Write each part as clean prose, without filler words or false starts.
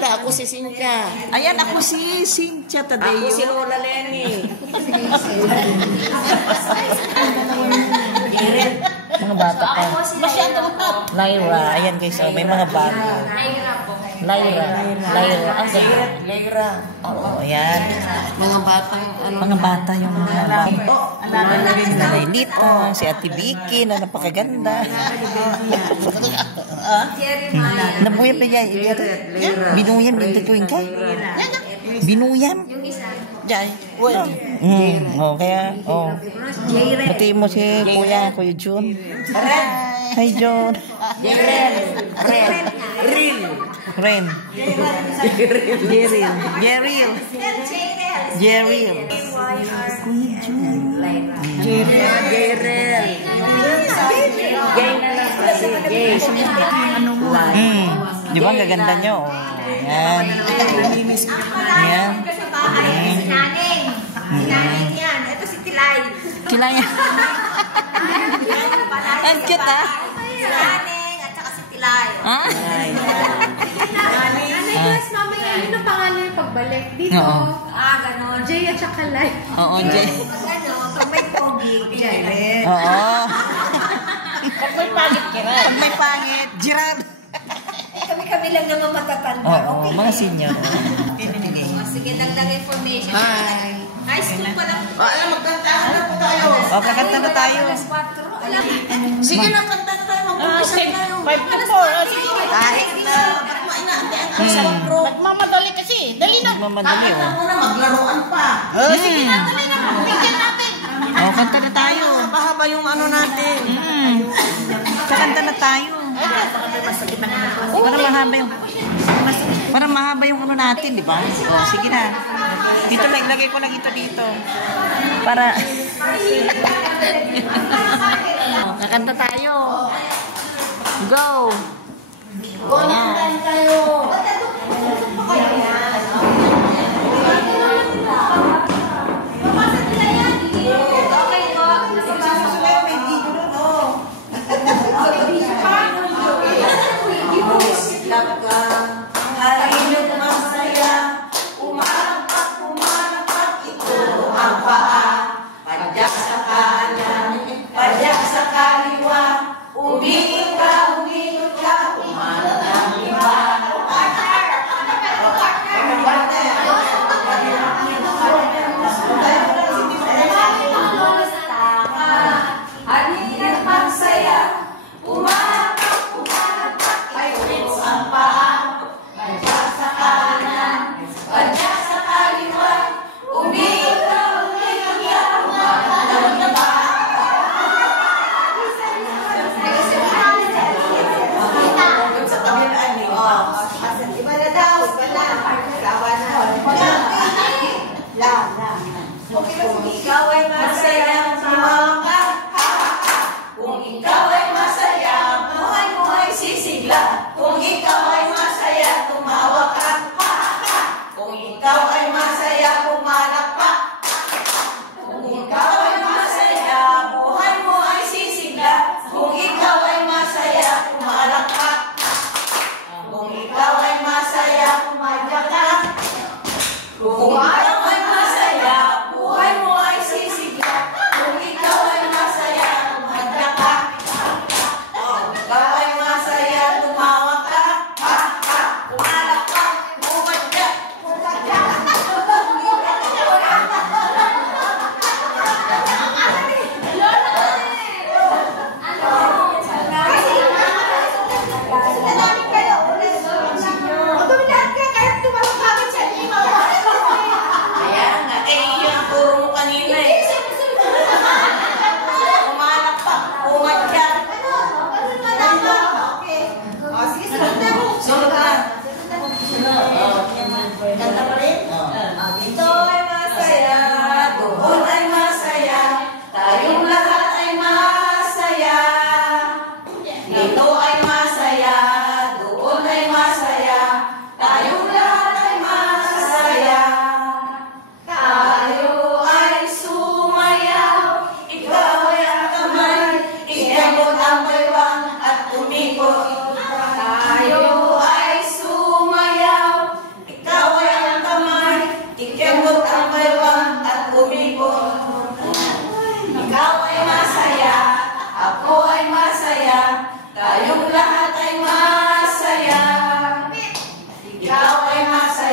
Ako si Cynthia. Ayan, ako si Cynthia Tadeo. Ako si Lola Lenny. Mga bata pa. Lyra. Ayan guys, may mga bago. Lyra. Ang ganda. Lyra. Oo, ayan. Mga bata yung ano. Mga bata yung mga dito. Si Ate Vicky na napakaganda. Nabuyan pa yan. Binuyan dito tuwing ka. Binuyan. Jai. Kaya, pati mo si Kuya Jun. Hi, Jun. Ren. Jeril. Kuya Jun. Di ba ang gaganda nyo? Ayan. Ayan. Naneng yan. Ito si Tilay. Tilay. Ang cute ah. Si Naneng at saka si Tilay. Nanay, mamaya yun ang pangalan yung pagbalik. Dito. Ganon. Jay at saka Lai. Oo, Jay. Ganon. Pag may pogi, Jay. Oo. Pag may pangit, Gerard. Pag may pangit, Gerard. Kami lang naman matatanda. Oo, mga senior. Sige, dagdag information. Hi. High school pa lang. Magkantahan na po tayo. Kakanta na tayo. Sige na, kanta na tayo. Mag-umpisa tayo. 5 to 4. Sige. Kahit na, ba't mo inaantian ang sarap bro? Nagmamadali kasi. Dali na. Nagmamadali. Kahit na muna, maglaruan pa. Sige na, dali na. Bigyan natin. Kanta na tayo. Mahaba yung ano natin. Kakanta na tayo. Para mahaba yung ano natin, di ba? Sige na. Dito lang, ilagay ko lang ito dito. Para kakanta tayo. Go. Kakanta tayo.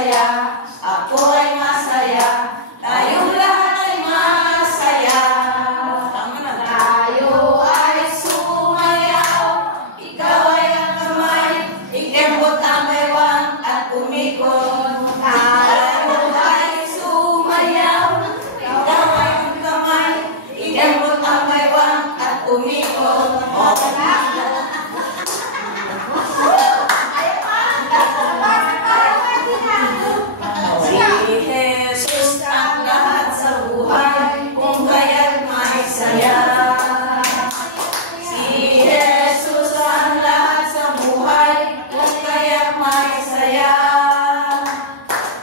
masaya, ako ay masaya, tayong lahat ay masaya. Tayo ay sumayaw, ikaw ay ang kamay, ikembot ang baywang at umikot. Tayo ay sumayaw, ikaw ay ang kamay, ikembot ang baywang at umikot. Si Jesus ang lahat sa buhay, kung kaya't may saya. Si Jesus ang lahat sa buhay, kung kaya't may saya.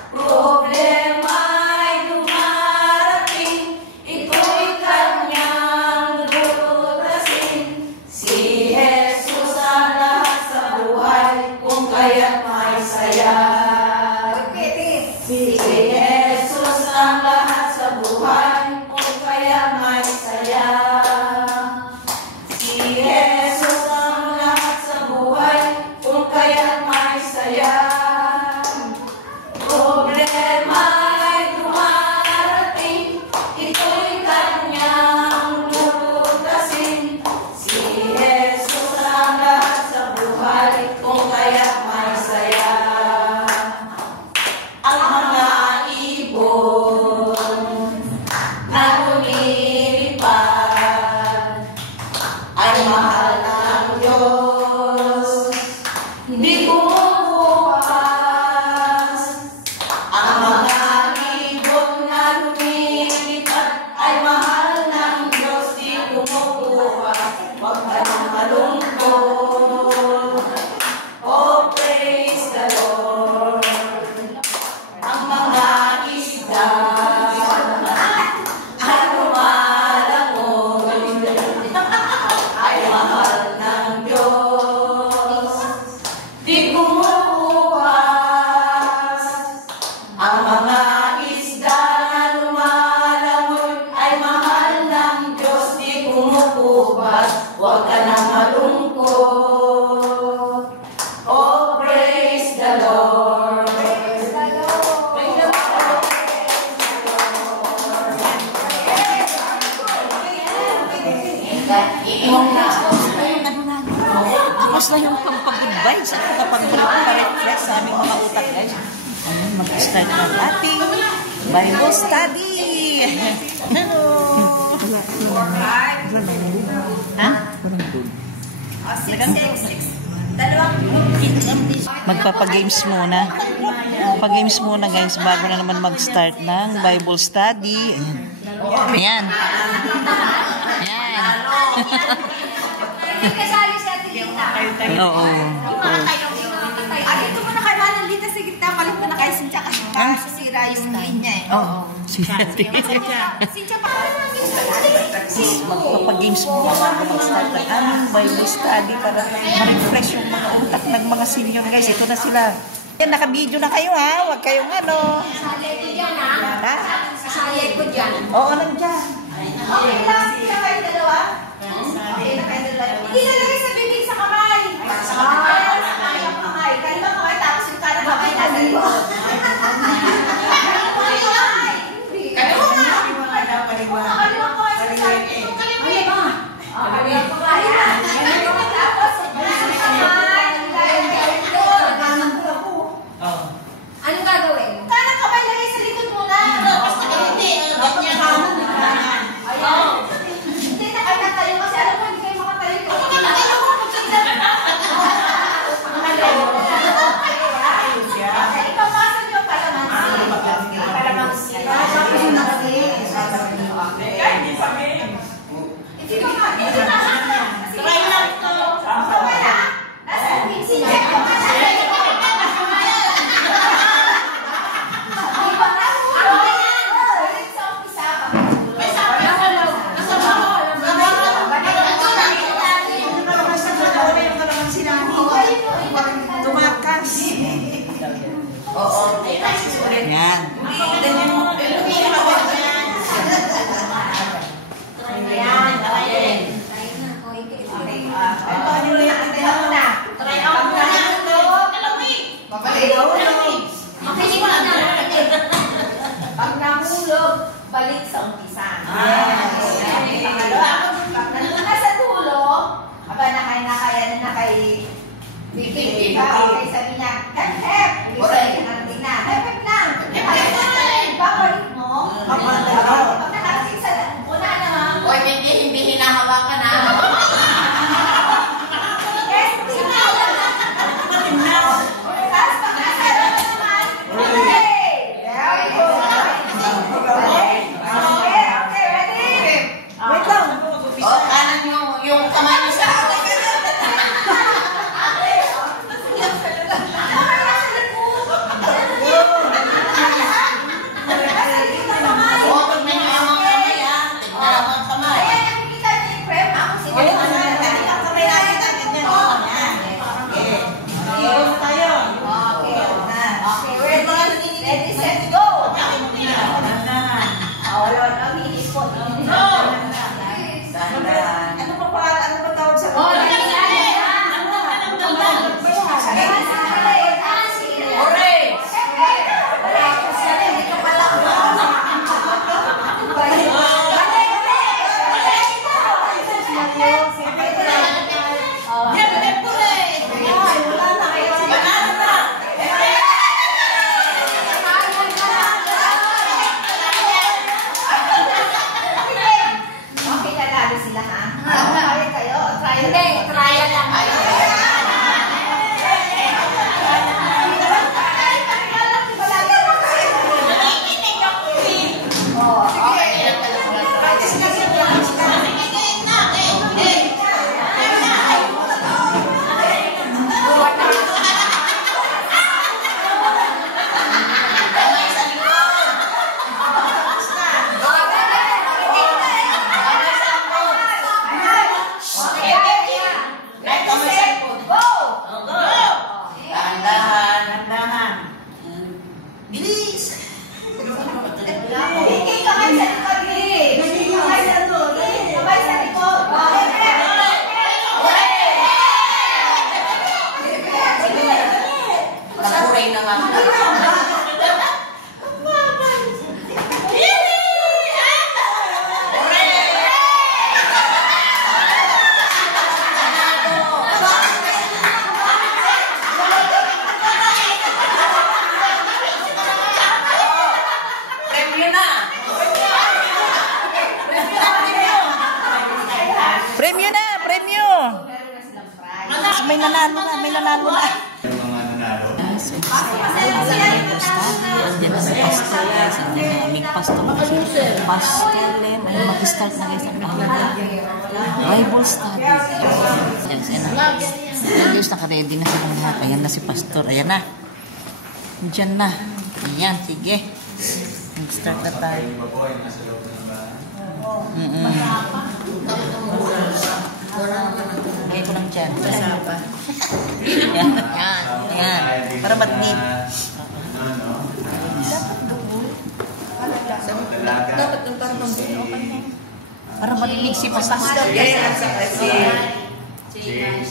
Problema ay dumarating, ito'y kanyang lulutasin. Si Jesus ang lahat sa buhay, kung kaya't may saya. Si Jesus ang lahat sa buhay, kung kaya may saya. Si Jesus ang lahat sa buhay, kung kaya may saya. Problema ay dumarating, ito'y kanyang lulutasin. Si Jesus ang lahat sa buhay, kung kaya may saya. Ang mga ibon na lumilipad ay mahal ng Diyos, hindi kumukupas. Ang mga ibon na lumilipad ay mahal ng Diyos, di kumukupas. Huwag ka nang malungkot. Oh, praise the Lord. Ang mga isda ay lumalangoy, ay mahal ng Diyos, di kumukupas. Ang mga isda na lumalangoy ay mahal ng Diyos, di kumukupas. Huwag ka nang malungkot. Oh, praise the Lord. Tapos na yung pang-goodbye sa pag-refresh sa aming mga utak, guys. Ayan, mag-start ng ating Bible study. Hello! Ha? Magpapagames muna. Pag-games muna, guys, bago na naman mag-start ng Bible study. Ayan. Ayan. Ayan. Kasali si Ate Lita. Oo. Dito muna kay Manang Lita sa gitna. Palit mo na kay Cynthia kasi masasira yung screen niya eh. Oo. Cynthia pa. Magpapagames muna bago mag-start ng aming Bible study para ma-refresh yung mga utak ng mga senior, guys. Ito na sila. Yan, naka-video na kayo, ha? Huwag kayong ano. Sasali ko dyan, ha? Ha? Sasali ko dyan. Oo, nandiyan. Okay lang. Hindi na kayo dalawa? Okay na kayo dalawa. Hindi na lagay sa bibig sa kamay. Sa kamay. Sa kamay. Kaliwa kamay tapos yung kanang kamay na dalawa. Kaliwa nga. Kaliwa kamay sa sabi. Kaliwa. Kaliwa kamay. Tapos sa kamay. Ano gagawin? Kanang kamay lagay sa likod muna. Basta hindi. Ganyan. Ayaw. Hindi na kayo natayo kasi alam mo hindi kayo makatayo. Ako na natayo ko. Ipapasa niyo kalamansi. Kalamansi. Hindi ko nga. Hindi na. Try lang to. Okay na. Nasa pinsin check ko. Yan. Try out na. Premyo na! Premyo! May nanalo na! May nanalo na! Yung mga nanalo. So, Diyan na si Pastor. May aming pastor. Pastor, ay mag-start na guys ang Bible study. Diyan siya na. Diyos, naka-ready na silang lahat. Ayan na si Pastor. Ayan na. Diyan na. Ayan, sige. Mag-start na tayo. Yung iba po ay nasa loob ng bahay. Lagay ko lang dyan. Yan. Yan. Para matnip. Dapat yung parang para malilig si Pastor. James,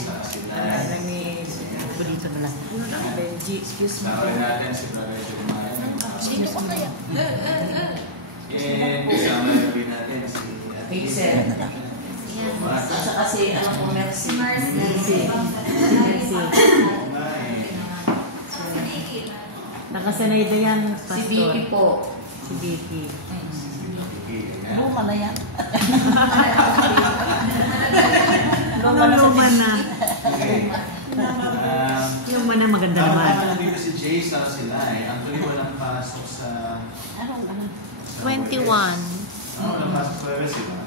Dito na lang. Sama natin si Brother Jeremiah. Sino pa kaya? And kasama rin natin si Yan na lang. Kasi ano po, Mercy. Nakasanay din yan, Pastor. Si Vicky po. Si Vicky. Luma na yan. Luma na. Luma na maganda naman. Nandito si Jay sa sila eh. Actually, walang pasok sa... 21. Walang pasok sa Webes, diba?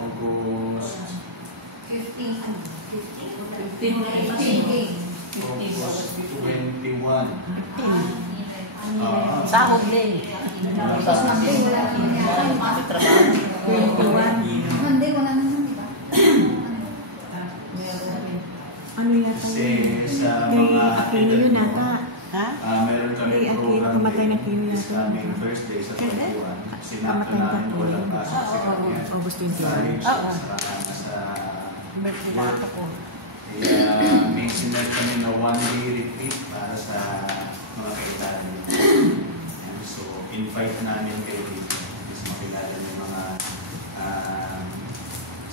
August... 21. Sahog din. Monday, wala naman, di ba? Ano yata Kasi yun? sa Kay mga Aquino yun nata. Ha? meron kami Kay Aquino, program kamatay na Aquino this yata. coming Thursday sa 21. Sinakto Kamatay na na Aquino. walang pasok si Kanya. August Sa 21. Birthday na work. ito ko. Kaya may sinare kami na one-day retreat para sa mga kaibigan. So, invite namin kayo dito. Mas makilala yung mga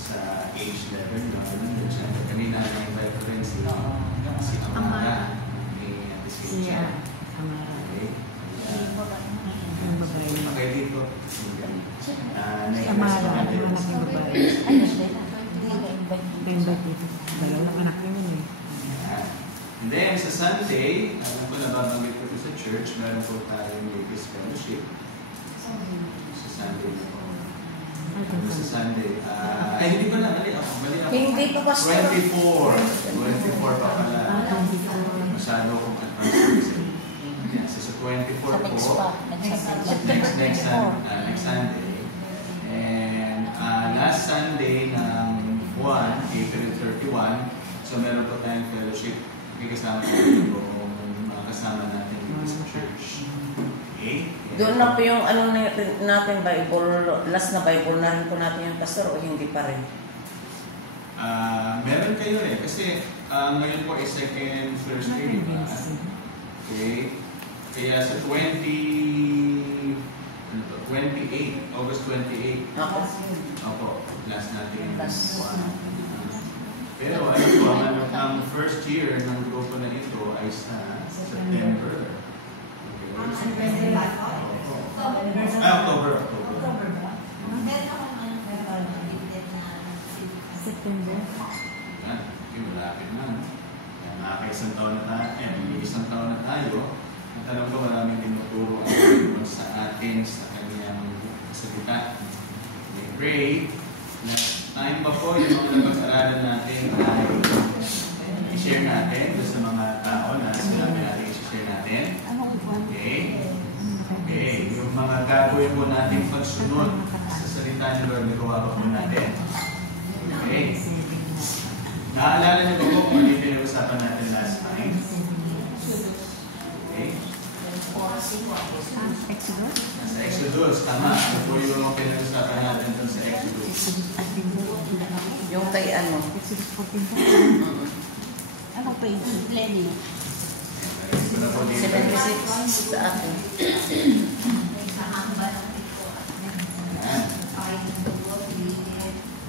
sa age level nyo. Siyempre, kanina na-invite ko rin si Amara. Ni Ate Cynthia. Amara. Okay? Ang babae. Okay dito. Amara, ang anak ng babae. Ay, hindi na-invite. Invite dito. Dalawang anak yun eh. And then, sa Sunday, alam ko nababanggit ko sa church, meron po tayong Ladies Fellowship. Sa Sunday na po. Sa Sunday. Ay, hindi ba na? Mali ako. Hindi pa, Pastor. 24. 24 pa pala. Masyado akong advance. So, sa 24 Sa next po. pa. Next Sunday. And last Sunday ng April 31, so meron po tayong fellowship. May kasama natin po mga kasama natin dito sa church. Okay? Doon na po yung ano natin Bible, last na Bible na rin po natin yung pastor o hindi pa rin? Meron kayo eh. Kasi ngayon po ay second Thursday, di ba? Okay? Kaya sa 28, August 28. Ako. Opo, last natin yung Last. Pero ano po, ang first year ng grupo na ito ay sa September. Okay. October. September. Yan, malapit na. Nakaka-isang taon na tayo. Isang taon na tayo. At alam ko maraming tinuturo ang Panginoon sa atin sa kanyang salita. We pray na time pa po yung mga napag-aralan natin ay i-share natin sa mga tao na sinabi natin i-share natin. Okay? Okay. Yung mga gagawin po natin pagsunod sa salita ni Lord, nagawa pa po natin. Okay? Naalala niyo ba po kung ano yung pinag-usapan natin last time? Okay? Exodus? Sa Exodus, tama. Ito po yung pinag-usapan natin dun sa Exodus. Yung kay ano? Exodus 14. page? Lenny. Ito na po dito. 76 sa atin. Ayan.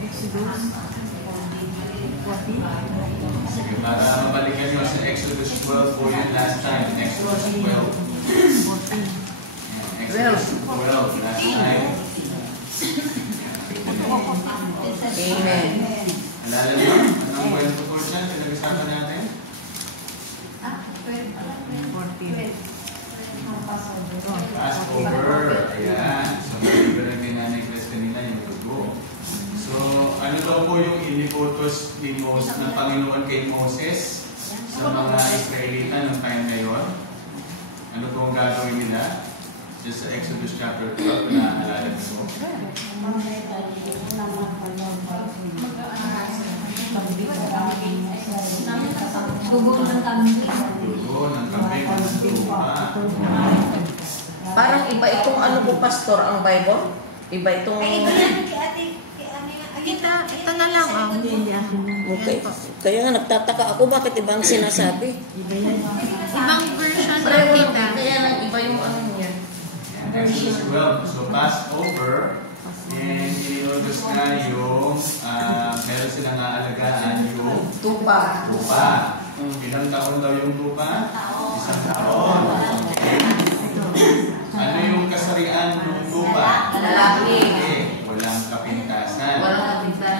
Exodus. 40. Sige, para mabalikan nyo sa Exodus 12 po yun last time. Exodus 12. Exodus 12 last time. Amen. Alala nyo? Anong kwento po siya? Pinag-usapan natin? 40. Passover. Ayan. So, hindi ko lang dinaniglas kanina yung dugo. So, ano daw po yung iniutos ni Moses, ng Panginoon kay Moses sa mga Israelita ng time ngayon? Ano po ang gagawin nila? Just sa Exodus chapter 12, naaalala niyo po? Dugo ng kambing. Dugo ng kambing ng tupa. Parang iba itong ano po, Pastor, ang Bible? Iba itong... Ay, iba yan kay ate. Ito na lang, ah. Hindi akin na. Okay. Kaya nga nagtataka ako bakit ibang sinasabi. Iba yan. Ibang version ng Pareho kita. lang, kaya lang iba yung ano niya. Exodus 12. So, Passover. And iniutos nga yung meron silang aalagaan yung Tupa. tupa. Ilang taon daw yung tupa? Isang taon. Okay. Ano yung kasarian ng tupa? Lalaki. Okay. Walang kapintasan.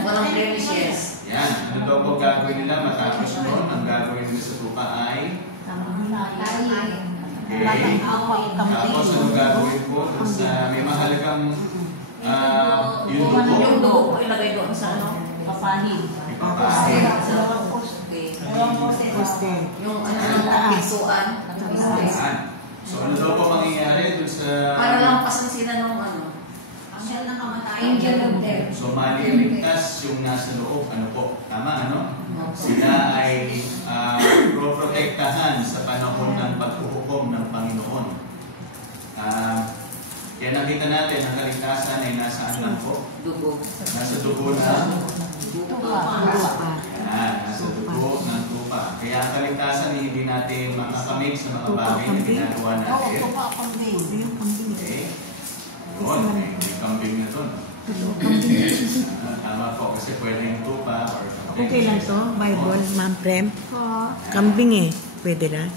Walang blemishes. Yan. Ano daw po gagawin nila matapos noon? Ang gagawin nila sa tupa ay okay. Tapos ano gagawin po? Sa may mahalagang yung dugo. Yung dugo po ilagay doon sa ano? Papahid. Ipapahid. Okay. Poste. Yung ano ng pisuan. Yan. So ano daw po mangyayari dun sa... Para lang pasan sila ng ano? Angel of death. So maliligtas yung nasa loob. Ano po? Tama, ano? Sila ay proprotektahan sa panahon ng paghuhukom ng Panginoon. Kaya nakita natin ang kaligtasan ay nasaan lang po? Dugo. Nasa dugo ng Tupa. nasa dugo ng tupa. Kaya ang kaligtasan ay hindi natin makakamig sa mga bagay na ginagawa natin. Yung kambing. Okay? Yun, may kambing na doon. Tama po, kasi pwede yung tupa or kambing. Okay lang to, Bible, Ma'am Prem. Po. Kambing eh. Pwede lang.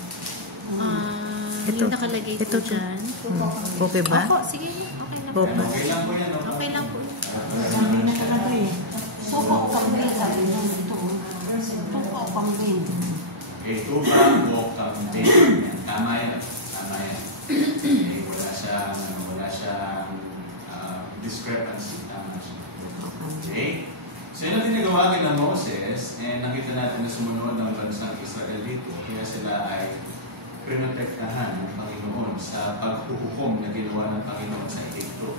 Yung nakalagay po ito. dyan. Okay ba? Opo, sige. Okay lang po. Opo. Okay lang po yan, no? Okay lang po. Kambing na nakalagay eh. Sopa o kambing, sabi mo ito. Sopa o kambing. Okay, tupa o kambing. Yan, tama yan. Tama yan. Okay, wala siyang discrepancy. Tama siya. Okay? So yun ang tinagawa ng Moses, and nakita natin na sumunod ng bansang Israel dito. Kaya sila ay pinotektahan ng Panginoon sa paghuhukom na ginawa ng Panginoon sa Egypto.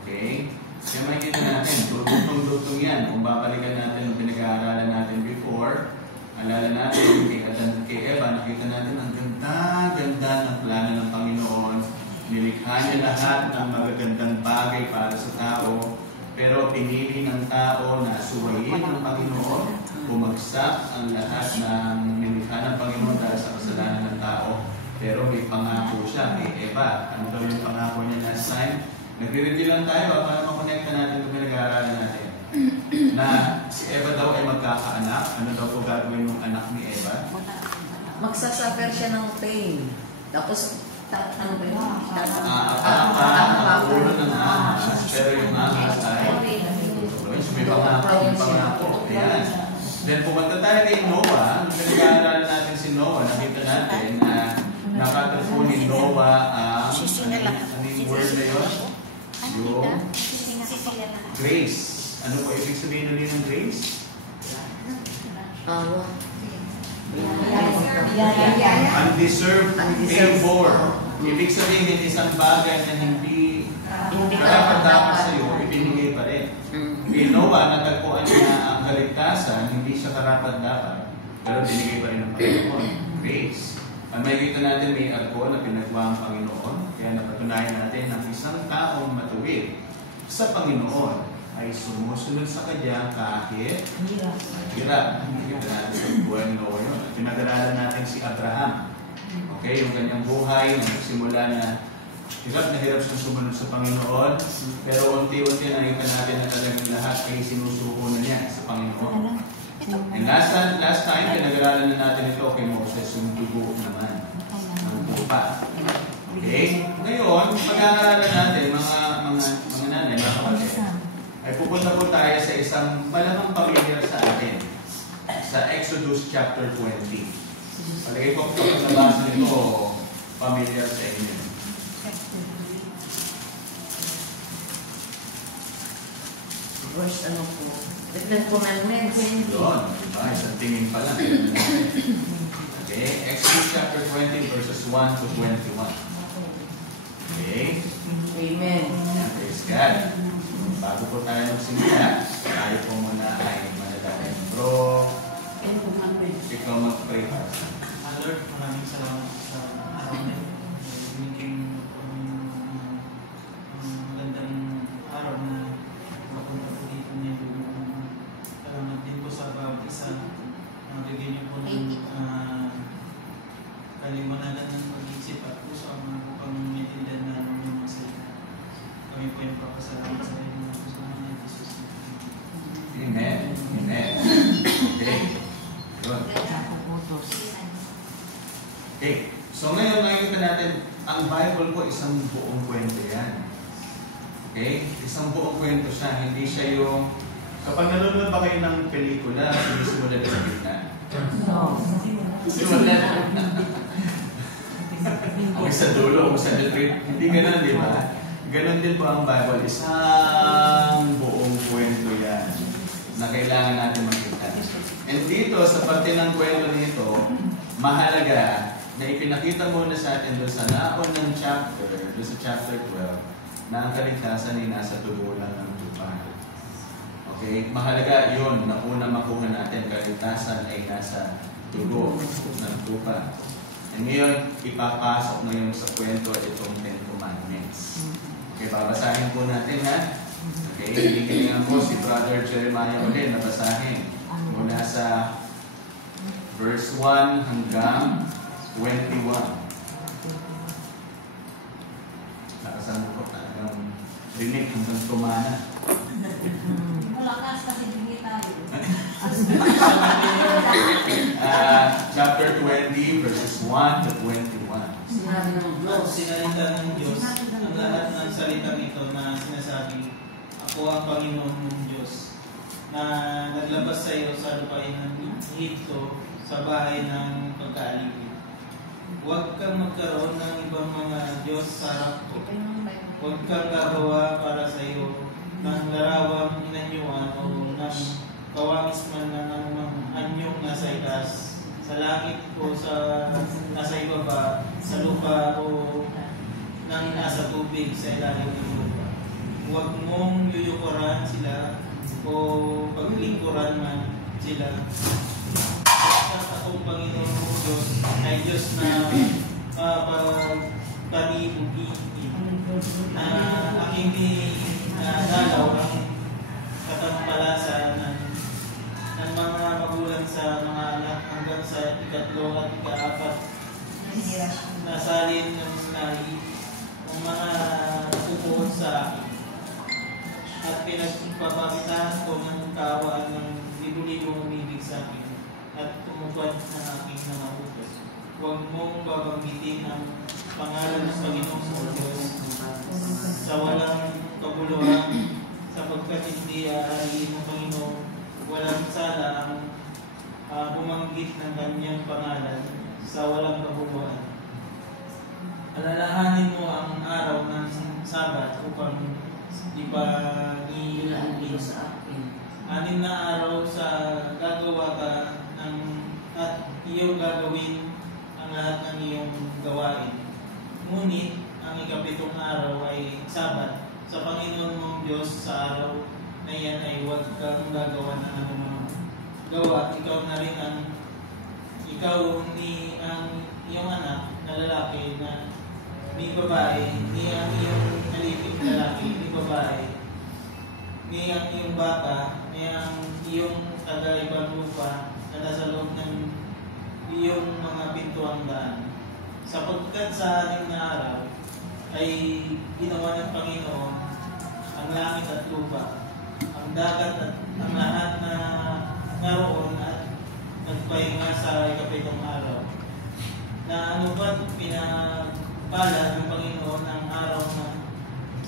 Okay? Kaya makikita natin, turutong-turutong yan. Kung babalikan natin yung pinag-aaralan natin before, alala natin kay Adan, kay Eva, nakita natin ang ganda-ganda ng plano ng Panginoon. Nilikha niya lahat ng magagandang bagay para sa tao, pero pinili ng tao na suwayin ng Panginoon, bumagsak ang lahat ng nilikha ng Panginoon dahil sa kasalanan ng tao. Pero may pangako siya kay Eva. Ano daw yung pangako niya last time? Nagre-review lang tayo para makonekta natin kung pinag-aaralan natin. Na si Eva daw ay magkakaanak. Ano daw po gagawin ng anak ni Eva? Magsasuffer siya ng pain. Tapos, ano ba yun? Ang ulo ng ahas. Pero yung ahas ay may pangako. Ayan. Then pumunta tayo kay Noah. Nung pinag-aaralan natin si Noah, nakita natin na nakatagpo ni Noah ang anong word na yun? Yung grace. Ano po ibig sabihin na din ng grace? Undeserved favor. Ibig sabihin, isang bagay na hindi karapat-dapat sa iyo, ibinigay pa rin. Kay Noah, natagpuan niya ang kaligtasan, hindi siya karapat-dapat, pero binigay pa rin ng Panginoon. Grace. Ang makikita natin, may arko na pinagawa ang Panginoon, kaya napatunayan natin ang isang taong matuwid sa Panginoon ay sumusunod sa Kanya kahit hirap. Nakikita natin sa buhay ni Noah yun. pinag-aralan natin si Abraham. Okay, yung kanyang buhay, nagsimula na hirap siyang sumunod sa Panginoon, pero unti-unti nakita natin na talagang lahat ay sinusuko na niya sa Panginoon. And last time, pinag-aralan na natin ito kay Moses, yung dugo naman ng lupa. Okay? Ngayon, pag-aaralan natin, mga nanay, mga kapatid, ay pupunta po tayo sa isang malamang pamilyar sa atin, sa Exodus chapter 20. Palagay ko kapag nabasa nito, pamilyar sa inyo. Verse ano po? Different commandments. Doon, diba? Isang tingin pa lang. Okay, Exodus chapter 20 verses 1 to 21. Okay? Amen. Praise God. Bago po tayo magsimula, tayo po muna ay manalangin. Bro, ikaw mag-pray para sa akin. Lord, maraming salamat sa araw na ito. Binigyan magandang araw na mapunta po dito niya. Salamat din po sa bawat isa. Bigyan niyo po ng kaliwanagan ng pag-isip at puso ang mga upang maintindihan na ng mga salita. Kami po yung papasalamat sa inyo po sa mga ng Jesus. Amen. Amen. Okay. Good. Okay. So ngayon, nakikita natin, ang Bible po isang buong kwento yan. Okay? Isang buong kwento siya. Hindi siya yung... Kapag nanonood ba kayo ng pelikula, sinisimula na sa gitna? No. Simula na. O sa dulo, o sa retreat. Hindi ganun, di ba? Ganun din po ang Bible. Isang buong kwento yan na kailangan natin makita. And dito, sa parte ng kwento nito, mahalaga na ipinakita muna sa atin doon sa naon ng chapter, doon sa chapter 12, na ang kaligtasan ay nasa dugo lang ng lupa. Okay? Mahalaga yun na una makuha natin, kaligtasan ay nasa dugo ng lupa. And ngayon, ipapasok na yun sa kwento at itong 10 Commandments. Okay, babasahin po natin ha. Okay, hinihilingan ko si Brother Jeremiah ulit na basahin mula sa verse 1 hanggang 21. Nakasama ko talagang rinig hanggang tumana. Malakas kasi hindi tayo. Chapter 20 verses 1 to 21. Sinabi ng Diyos. Sinalita ng Diyos ang lahat ng salitang ito na sinasabi, ako ang Panginoon mong Diyos, na naglabas sa iyo sa lupain ng Ehipto sa bahay ng pagkaaligid. Huwag kang magkaroon ng ibang mga Diyos sa harap ko. Huwag kang gagawa para sa iyo ng larawang inanyuan o ng kawangis man ng anumang anyong nasa itaas, sa langit o sa nasa ibaba, sa lupa o ng nasa tubig sa ilalim ng lupa. Huwag mong yuyukuran sila o paglingkuran man sila. At akong Panginoon mong Diyos ay Diyos na pagpanibugi na aking dalaw ang katampalasan ng mga magulang sa mga anak hanggang sa ikatlo at ikaapat na salin ng lahi ng mga pupuon sa akin. At pinagpapakitahan ko ng kaawaan ng libo-libong umibig sa akin at tumupad ng aking mga utos. Huwag mong babanggitin ang pangalan ng Panginoong sa Diyos sa walang kabuluhan, sapagkat hindi aariin ng Panginoon walang sala ang bumanggit ng kanyang pangalan sa walang kabuluhan. Alalahanin mo ang araw ng Sabat upang ipag-iulit sa akin. 6 na araw sa gagawa ka ng at iyong gagawin ang lahat ng iyong gawain. Ngunit ang ikapitong araw ay Sabat sa Panginoon mong Diyos. Sa araw na yan ay huwag kang gagawa ng anumang gawa. Ikaw na rin ikaw ni ang iyong anak na lalaki na ni babae, ni ang iyong nalipig lalaki, ni babae, ni ang iyong bata, ni ang iyong taga-ibang lupa na nasa loob ng luwang daan. Sapagkat sa ating na araw ay ginawa ng Panginoon ang langit at lupa, ang dagat at ang lahat na naroon at nagpahinga sa ikapitong araw. Na ano ba't pinagpala ng Panginoon ang araw ng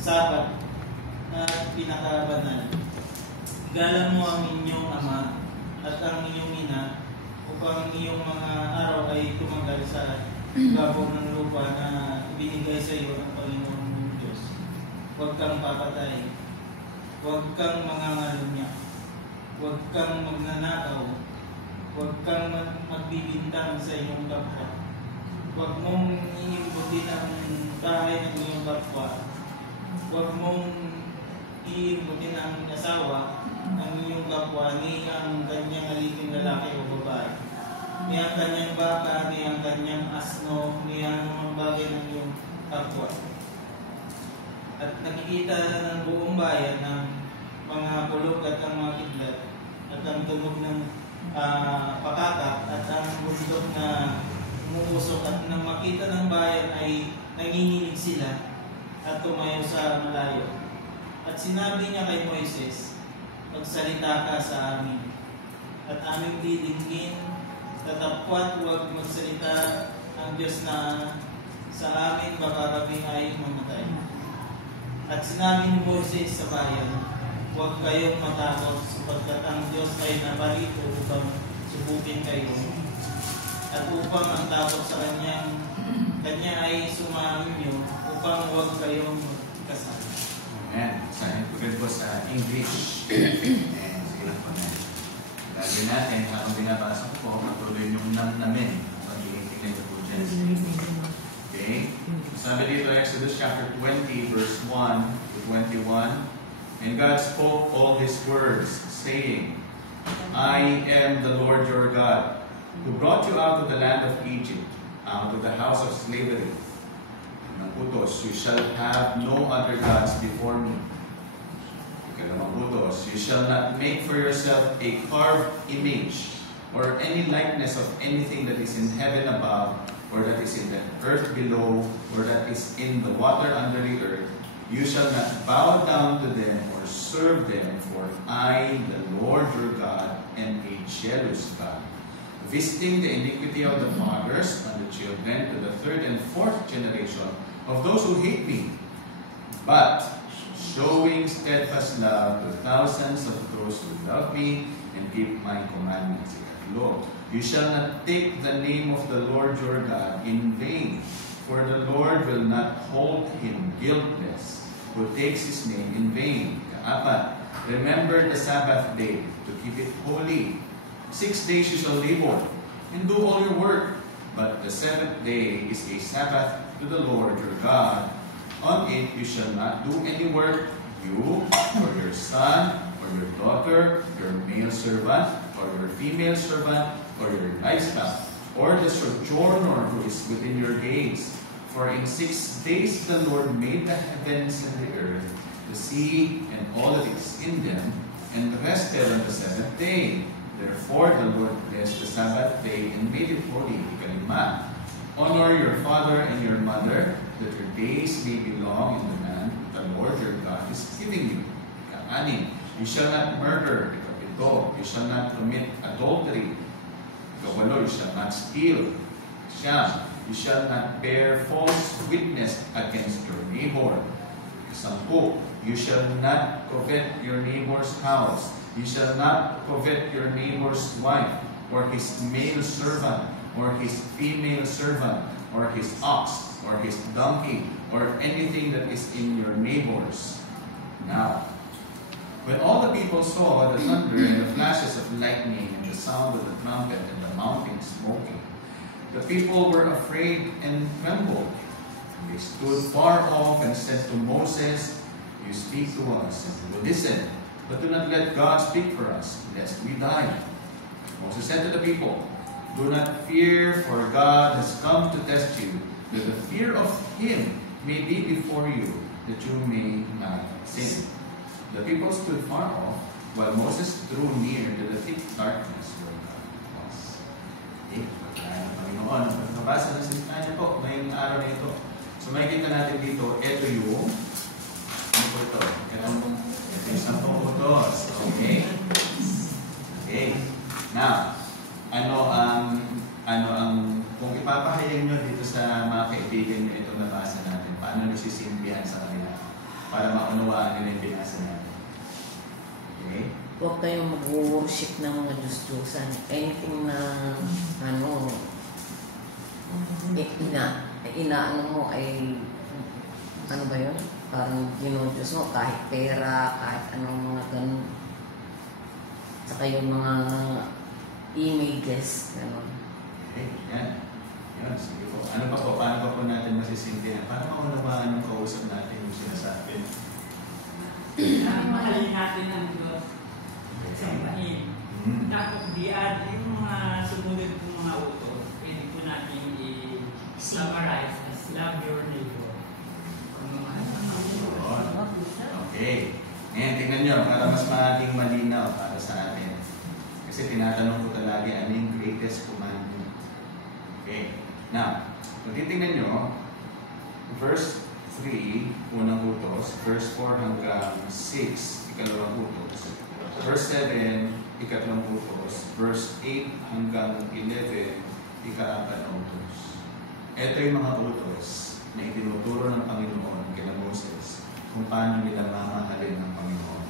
Sabat na pinakabanal. Igalang mo ang inyong ama at ang inyong ina upang iyong mga araw ay tumagal sa gabong ng lupa na ibinigay sa iyo ng Panginoon mong Diyos. Huwag kang papatay, huwag kang mangangalunya, huwag kang magnanakaw, huwag kang magbibintang sa iyong kapwa, huwag mong iimbutin ang bahay ng iyong kapwa, huwag mong iimbutin ang asawa ng iyong kapwa, ni ang kanyang alipin lalaki o babae, ni ang kanyang baka, ni ang kanyang asno, ni ang mga bagay ng iyong kapwa. At nakikita ng buong bayan ng mga pulog at ang mga kidlat at ang tunog ng pakakak at ang bundok na umuusok, at nang makita ng bayan ay nanginginig sila at tumayo sa malayo. At sinabi niya kay Moises, magsalita ka sa amin at aming didingin, tatapwat huwag magsalita ang Diyos na sa amin baka kami ay mamatay. At sinabi ni Moises sa bayan, huwag kayong matakot sapagkat ang Diyos ay naparito upang subukin kayo at upang ang takot sa Kanya ay sumamin upang huwag kayong magkasama. Amen. Saan ko rin po sa English. Amen. Sige lang po na. Lagi natin, habang binabasa ko po, matuloy yung namin. Magiging tingnan ko po dyan. Okay? Sabi dito, Exodus chapter 20, verse 1 to 21. And God spoke all His words, saying, I am the Lord your God, who brought you out of the land of Egypt, out of the house of slavery. Utos, you shall have no other gods before me. Utos, you shall not make for yourself a carved image or any likeness of anything that is in heaven above, or that is in the earth below, or that is in the water under the earth. You shall not bow down to them or serve them, for I, the Lord your God, am a jealous God, visiting the iniquity of the fathers on the children to the third and fourth generation of those who hate me, but showing steadfast love to thousands of those who love me and keep my commandments. Lord, you shall not take the name of the Lord your God in vain, for the Lord will not hold him guiltless who takes his name in vain. Remember the Sabbath day to keep it holy. 6 days you shall labor and do all your work, but the seventh day is a Sabbath to the Lord your God. On it you shall not do any work, you or your son or your daughter, your male servant or your female servant, or your livestock, or the sojourner who is within your gates. For in 6 days the Lord made the heavens and the earth, the sea and all that is in them, and rested on the seventh day. Therefore the Lord blessed the Sabbath day and made it holy. Honor your father and your mother, that your days may be long in the land that the Lord your God is giving you. You shall not murder. You shall not commit adultery. You shall not steal. You shall not bear false witness against your neighbor. You shall not covet your neighbor's house. You shall not covet your neighbor's wife, or his male servant, or his female servant, or his ox, or his donkey, or anything that is in your neighbor's. Now, when all the people saw the thunder and the flashes of lightning and the sound of the trumpet and the mountain smoking, the people were afraid and trembled. And they stood far off and said to Moses, You speak to us, and we will listen, but do not let God speak for us, lest we die. Moses said to the people, Do not fear, for God has come to test you, that the fear of Him may be before you, that you may not sin. The people stood far off, while Moses drew near to the thick darkness where God was. Pagkain ng Panginoon. Nabasa araw na ito. So makikita natin dito, ito yung ano po ito? Ito yung 10 utos. Okay? Okay. Now, kung ipapahayag nyo dito sa mga kaibigan nyo itong nabasa natin, paano nyo sisimbihan sa kanila para maunawaan nila yung binasa natin? Okay? Huwag kayong mag-worship ng mga Diyos-Diyosan. Anything na, inaano mo ay, ano ba yun? Parang ginodiyos mo, kahit pera, kahit anong mga ganun. Saka yung mga images, gano'n. Okay, yan. Yan, sige po. Ano pa po? Paano pa po natin masisintihan? Para maunawaan yung kausap natin yung sinasabi? Mahalin natin ang Diyos. Sambahin. Tapos diyan, yung mga sumunod ng mga utos, pwede po natin i-summarize as love your neighbor. Okay. Ngayon, tingnan nyo, para mas maging malinaw para sa atin. Kasi tinatanong ko talaga, ano yung greatest commandment? Okay. Now, kung titingnan nyo, verse 3, unang utos, verse 4 hanggang 6, ikalawang utos, verse 7, ikatlong utos, verse 8 hanggang 11, ikaapat na utos. Ito yung mga utos na itinuturo ng Panginoon kina Moses kung paano nila mamahalin ng Panginoon.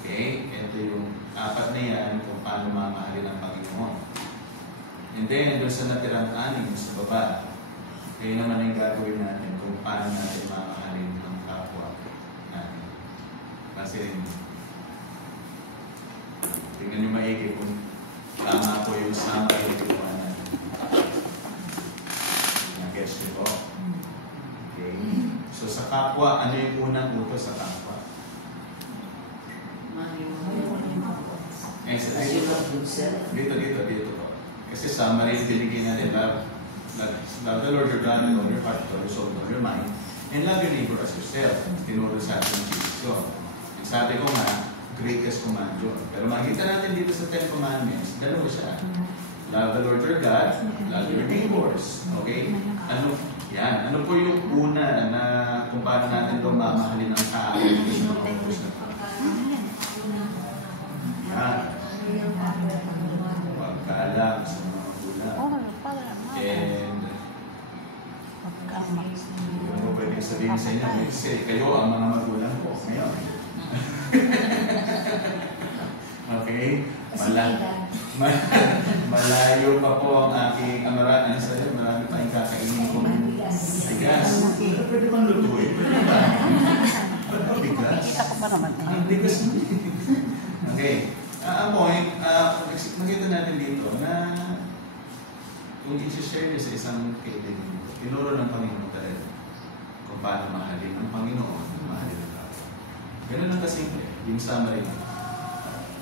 Okay? Ito yung apat na yan kung paano mamahalin ng Panginoon. And then, doon sa natirang anim sa baba, kayo naman yung gagawin natin kung paano natin mamahalin ng kapwa natin. Kasi, tingnan nyo maigi kung tama po yung summary yung ginawa natin. Nag-gets nyo po? Okay. So sa kapwa, ano yung unang utos sa kapwa? Dito po. Kasi summary yung binigyan natin. Love the Lord your God with all your heart, with all your soul, with all your mind, and love your neighbor as yourself. Tinuro sa atin ng Jesus yun. And sabi ko nga, greatest command yun. Pero makikita natin dito sa 10 Commandments, dalawa siya. Love the Lord your God, love your neighbors. Okay? Ano po yung una na kung paano natin ito mamahalin ng tao? Yan. Pagkaalam sa mga magulang. And ano po pwedeng sabihin sa inyo? Kasi kayo ang mga magulang ko ngayon. Okay? Malayo pa po ang aking amaraan sa iyo. Marami pa yung kakainin ko. Bigas. Pwede bang lutuin? Ba't ba bigas? Ang bigas mo. Okay. Ang point, nakita natin dito na kung i-share niyo sa isang kaibigan dito, tinuro ng Panginoon talaga kung paano mahalin ng Panginoon, mahalin ng tao. Ganun lang kasimple, yung summary na.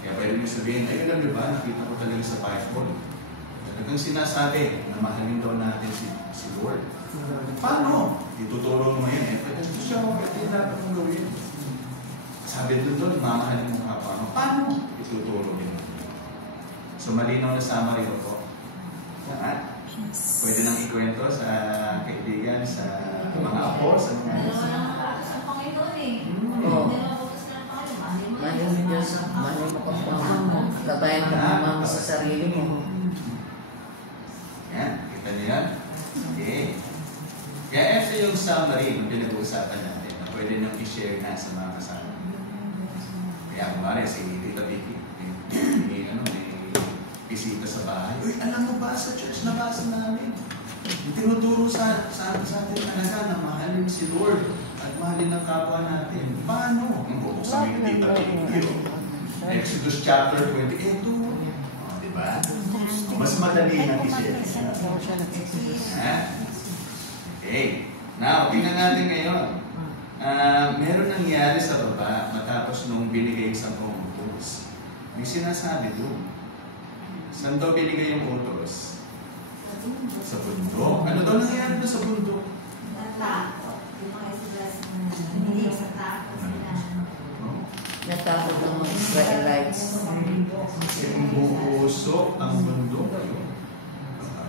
Kaya pwede nyo sabihin, ay alam nyo ba, nakita ko talaga sa Bible. Talagang sinasabi na mahalin daw natin si Lord. Paano? Ituturo mo yan eh. Pwede ito siya, ito yung dapat mong gawin. Sabi doon, mamahalin mo ka paano. Paano? Ituturo din. So malinaw na summary ko po. Pwede nang ikwento sa kaibigan, sa mga apo, sa mga Mahalin mo Diyos, mahalin mo kapwa mo. Gabayan ka naman sa sarili mo. Yan, kita niyo yan? Okay. Kaya ito yung summary na pinag-uusapan natin na pwede nang i-share na sa mga kasama. Kaya kumari, si Tita Vicky, may bisita sa bahay. Uy, alam mo ba sa church nabasa namin? Tinuturo sa atin talaga na mahalin si Lord at mahalin ang kapwa natin. Paano? Bubuksan mo yung Tita Vicky. Exodus chapter 20. Ito. Diba? Mas madali na i-share. Okay. Now, tingnan natin ngayon. Meron nangyari sa baba matapos nung binigay sa mga utos. May sinasabi doon. Saan daw binigay yung utos? Sa bundok. Ano daw nangyari doon sa bundok? Natakot ang mga Israelites. Kasi umuusok ang bundok.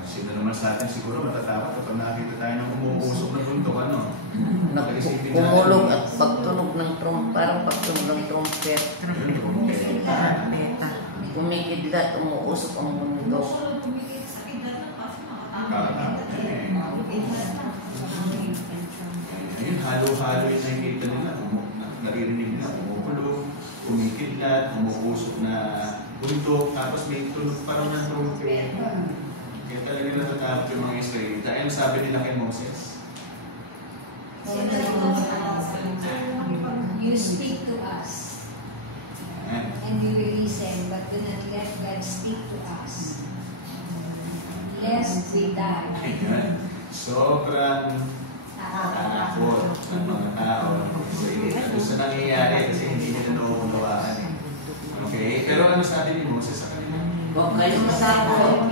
Sino naman naman sa atin siguro matatakot kapag nakita tayo ng umuusok na bundok, ano? Kumulog at pagtunog ng parang pagtunog ng trumpet. Kumikidlat, umuusok ang bundok. Ayun, halo-halo yung nakikita nila, naririnig nila, kumukulog, kumikidlat, umuusok na bundok, tapos may tunog pa rin ng trumpet. Kaya talaga natatakot yung mga Israelita. Ayun sabi nila kay Moses. You speak to us, and we will listen, but do not let God speak to us, lest we die. Ayan. Sobrang takot ng mga tao ng Israelita. Gusto nangyayari kasi hindi nila nauunawaan. Okay? Pero ano sabi ni Moses sa kanila? Huwag kayong matakot.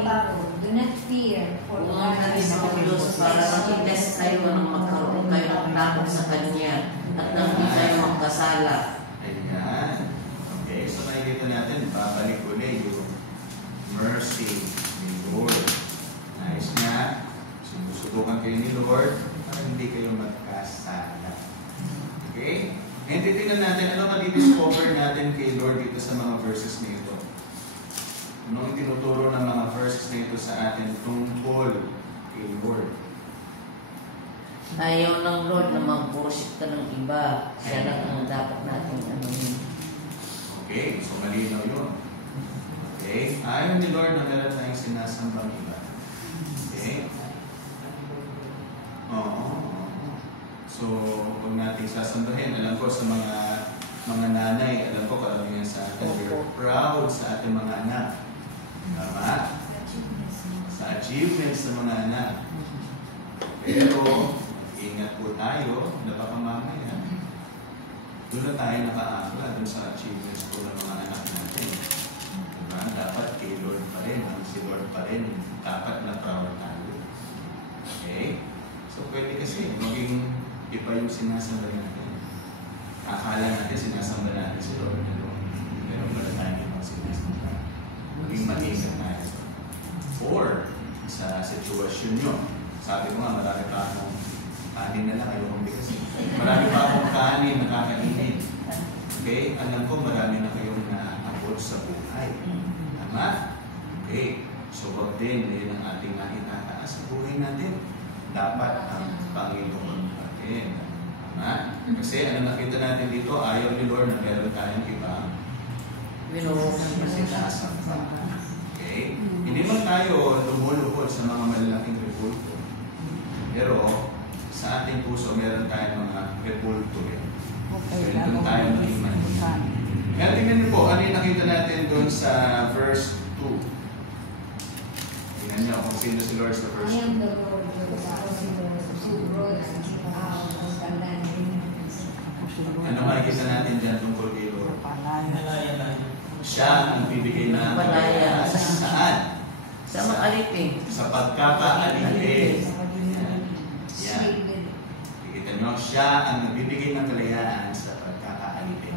Do not fear, for Huwag natin sa Diyos para makitest kayo nang magkaroon kayo ng takot sa Kanya at nang hindi kayo magkasala. Ayan. Okay, so nakikita natin, babalik ulit yung mercy ni Lord. Nice nga. Sinusubukan kayo ni Lord para hindi kayo magkasala. Okay? Ngayon titignan natin, ano matidiscover natin kay Lord dito sa mga verses na ito. Anong tinuturo ng mga verses na ito sa atin tungkol kay Lord? Ayaw ng Lord na mag-worship ka ng iba. Siya lang ang dapat natin anuhin. Okay, so malinaw yun. Okay, ayaw ni Lord na meron tayong sinasambang iba. Okay? Oo. So, huwag natin sasambahin. Alam ko sa mga nanay, alam ko karamihan sa atin, we're proud sa ating mga anak. Tama? Sa achievements ng mga anak. Pero, ingat po tayo na baka mamaya, doon na tayo nakaangla doon sa achievements po ng mga anak natin. Diba? Dapat kay Lord pa rin, si Lord pa rin, dapat na proud tayo. Okay? So, pwede kasi maging iba yung sinasamba natin. Akala natin sinasamba natin si Lord na Lord. Pero wala tayo ibang sinasamba. Maging matingan tayo. Or, sa sitwasyon nyo, sabi ko nga, marami pa akong kanin na lang, ayaw kong bigas. Marami pa akong kanin na kakainin. Okay? Alam ko, marami na kayong naabot sa buhay. Tama? Okay. So, wag din, yun ang ating nakitataas sa buhay natin. Dapat ang Panginoon natin. Tama? Kasi ano nakita natin dito, ayaw ni Lord na meron tayong ibang sinasamba. Okay? Hindi man tayo lumuluhod sa mga malalaking repulto. Pero sa ating puso, meron tayong mga repulto rin. So, doon tayo mag-iman. Kaya tingnan niyo po, ano yung nakita natin doon sa verse 2. Tingnan niyo kung sino si Lord sa verse 2. I am the Lord your God, who brought you out of the land. Ano makikita natin dyan tungkol kay Lord? Siya ang bibigay ng Palaya. Saan? Sa mga alipin. Sa pagkakaalipin. Yan. Kikita nyo, siya ang nagbibigay ng kalayaan sa pagkakaalipin.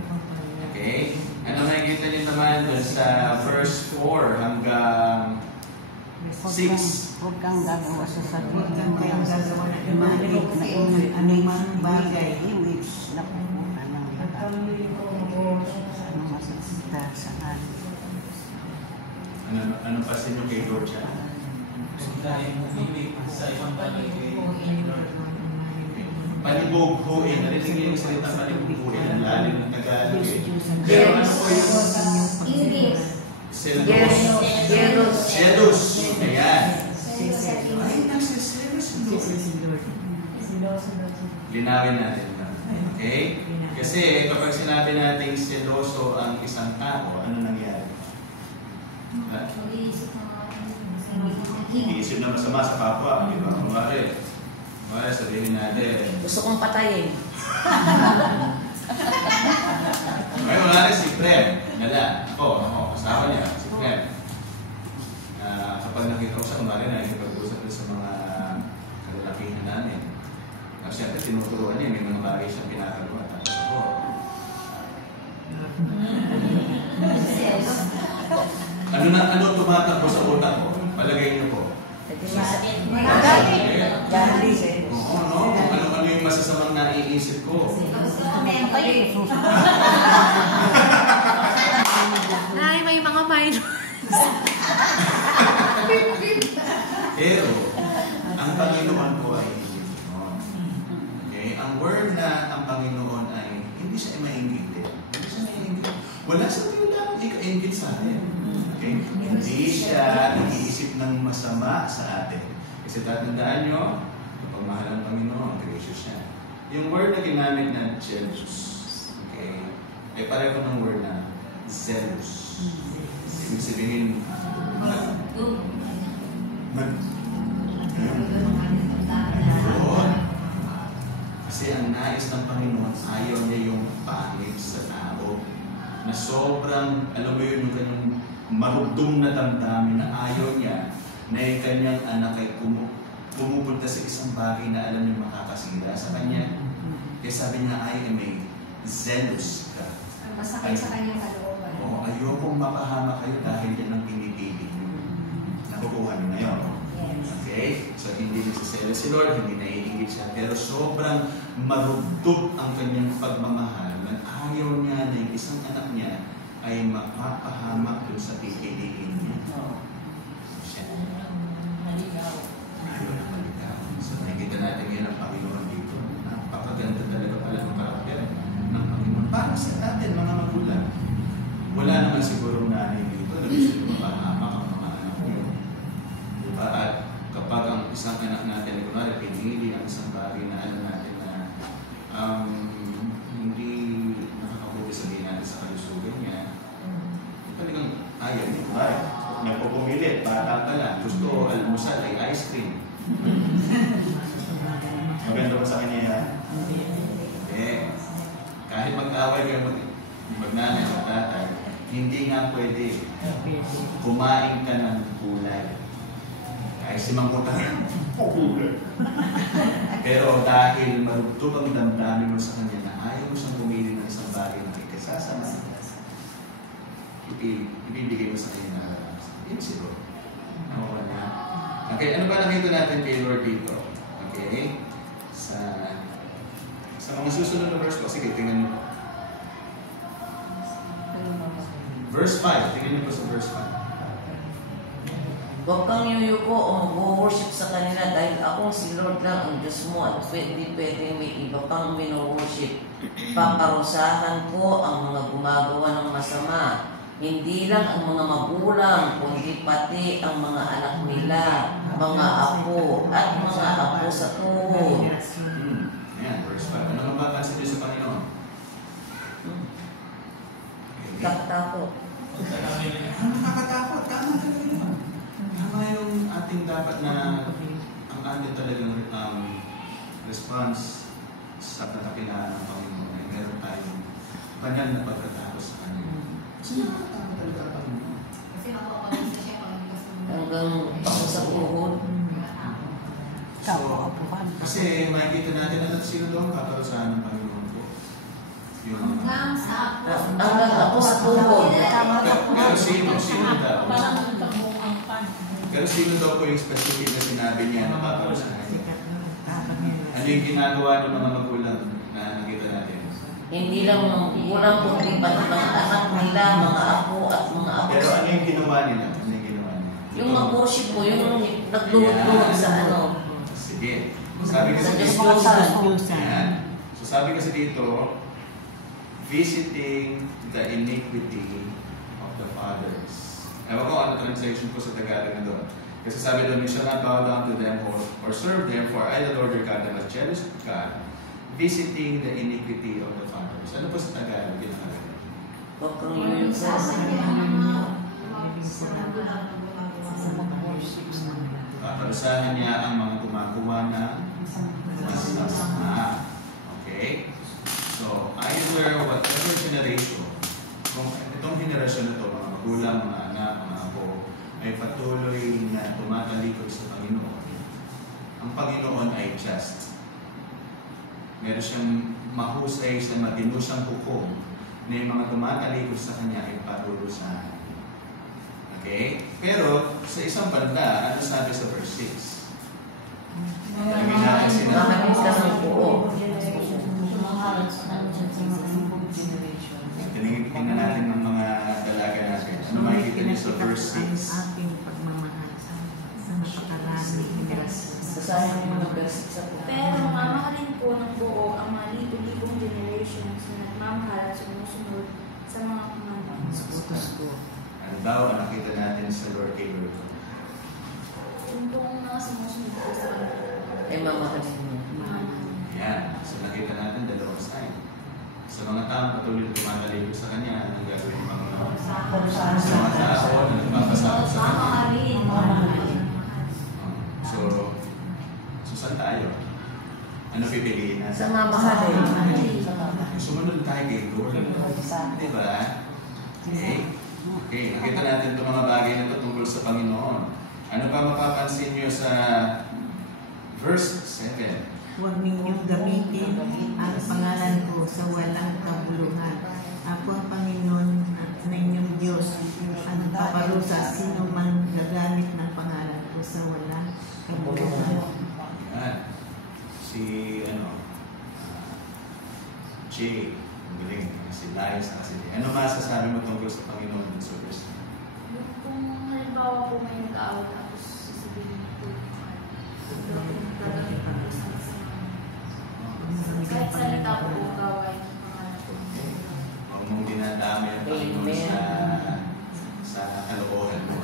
Okay? Ano makikita nyo naman dun sa verse 4 hanggang 6? Huwag kang gagawa sa sarili. Huwag kang gagawa na imalik na anumang bagay which napupunta ng lahat. Ano masasita sa atin. Ano pa sa inyo kay Lord siya? Sa ibang bagay kay Lord. Palibughuin. Narinig niyo yung salita palibughuin. Ang lalim ng Tagalog. Pero ano po yung English. Jealous. Jealous. Ayan. Ay, nagsiselos Lord. Linawin natin. Okay? Kasi kapag sinabi natin seloso ang isang tao, ano nangyari? Iisip na masama sa kapwa. Di ba? Kumari, sabihin natin. Gusto kong patayin. Ngayon, wala si Fred. Ako, kasama niya, si Fred. Kapag nakita ko siya, kumari na, ipag-usap sa mga kalalakihan namin. Siyempre, tinuturuan niya, may mga bagay siyang pinakagawa. Tapos ako, ano tumatakbo sa utak ko? Palagay niyo po. iniisip ko. Nay, may mga minor. Pero, ang Panginoon po ay hindi ganoon. Okay? Ang word na ang Panginoon ay hindi siya mainggit. Hindi siya mainggit. Wala sa Biblia ang ika-inggit sa atin. Okay? Hindi siya nag-iisip ng masama sa atin. Kasi tatandaan nyo, kapag mahal ang Panginoon, gracious siya. Yung word na ginamit na jealous, okay, ay pareho ng word na zealous. Ibig sabihin, kasi ang nais ng Panginoon, ayaw niya yung pangit sa tao. Na sobrang, alam mo yun, yung kanyang marugdong na damdamin na ayaw niya na yung kanyang anak ay pumupunta sa isang bagay na alam niya makakasira sa kanya. Kaya sabi niya, I am a zealous God. Masakit sa kanyang kalooban. Oo, ayokong mapahama kayo dahil yan ang pinipili niyo. Nakukuha niyo na yun. Okay? So, hindi nagsiselo si Lord, hindi naiingit siya. Pero sobrang marugdog ang kanyang pagmamahal na ayaw niya na yung isang anak niya ay mapapahamak dun sa pipiliin niya. Siya. Ayaw na maligaw. So, nakikita natin ngayon ang Panginoon dito. Napakaganda talaga pala ng karakter ng Panginoon. Para sa atin, mga magulang. Wala naman siguro nanay dito na gusto nyo mapahamak ang mga anak niyo. Diba? At kapag ang isang anak natin, kunwari, pinili ang isang bagay na alam natin na hindi nakakabuti sabihin natin sa kalusugan niya, talagang ayaw niya. Kunwari, nagpupumilit, bata ka lang, gusto almusal ay ice cream. Maganda ba sa kanya yan? Eh, kahit mag-away kayo magnanay at tatay, hindi nga pwede kumain ka ng gulay. Ay si Mangkuta, gulay. Pero dahil marugtog ang damdamin mo sa kanya na ayaw mo siyang pumili ng isang bagay na ikasasama, ibibigay mo sa kanya na yun si Lord. Okay, ano ba nakita natin kay Lord dito? Okay? Sa mga susunod na verse po, sige, tingnan niyo po. Verse 5, tingnan niyo po sa verse 5. Huwag kang yuyuko o mag-worship sa kanila dahil akong si Lord lang ang Diyos mo at pwede may iba pang mino-worship. Paparusahan ko ang mga gumagawa ng masama. Hindi lang ang mga magulang, kundi pati ang mga anak nila, mga apo, at mga apo sa tuhod. Ayan, verse 5. Ano mapapansin niyo sa Panginoon? Takot. Nakakatakot. Tama talaga yun. Tama yung ating dapat na ang ating talagang response sa katakilaan ng Panginoon ay meron tayong banal na pagkatapos sa Kanya. Kasi nakakatakot talaga ang Panginoon. Kasi napapalit siya pag Hanggang ako sa tuhod. So, kasi makikita natin na sino doon paparusahan ng Panginoon po. Yung Hanggang ako sa tuhod. pero sino daw? Pero sino daw po yung specific na sinabi niya na paparusahan niya? Ano yung ginagawa ng mga magulang na nakita natin? Hindi lang mga magulang, kundi pati mga anak nila, mga apo at mga apo. Pero ano yung ginawa nila? Ano yung ginawa nila? Yung mag-worship mo, yung nagluhod-luhod sa ano. Sige. Sabi kasi Sa dito, Diyos-Diyosan. Ayan. So sabi kasi dito, visiting the iniquity of the fathers. Ewan ko ano translation ko sa Tagalog na doon. Kasi sabi doon, you shall not bow down to them or serve them, for I, the Lord your God, am a jealous God, visiting the iniquity of the fathers. Ano po sa Tagalog? Ginagawa. Huwag kang yuyuko. Paparusahan niya ang mga gumagawa ng masama. Okay? So, either whatever generation, kung itong generasyon na ito, mga magulang, mga anak, mga apo, ay patuloy na tumatalikod sa Panginoon. Ang Panginoon ay just. Meron siyang mahusay sa matino siyang hukom na yung mga tumatalikod sa Kanya ay parurusahan. Okay? Pero, sa isang banda, ano sabi sa verse 6? Lagyan natin sinabi. Makamit ka ng buo. Basahin mo ng verse sa Pero mamahalin po ng buo ang mga libo-libong generations na nagmamahal at sumusunod sa mga commandments. Utos ko. Ano daw ang nakita natin sa Lord Abraham? Yung buong mga sumusunod po sa ay mamahalin mo. Yan. So nakita natin dalawang sign. Sa mga taong patuloy na tumatalikod sa Kanya, anong gagawin ng Panginoon? Sa mga tao na nagpapasakot sa Kanya. mamahalin. So saan tayo? Ano pipiliin natin? Sa mamahalin. Sumunod tayo kay Lord. Di ba? Okay. Okay. Nakita natin itong mga bagay na ito tungkol sa Panginoon. Ano pa mapapansin nyo sa verse 7? Huwag ninyong gamitin ang pangalan ko sa walang kabuluhan. Ako ang Panginoon at ninyong Diyos ang paparusa sino man gagamit ng pangalan ko sa walang kabuluhan. Yan. Si Jay, ang galing. Si Lias, si Jay. Ano masasabi mo tungkol sa Panginoon dun sa verse? Kung halimbawa po may nag-aaway tapos sasabihin ko gagamit ako sa kahit salita po gawin ng pangalan ko. Huwag mong dinadami ang Panginoon sa kaloohan mo.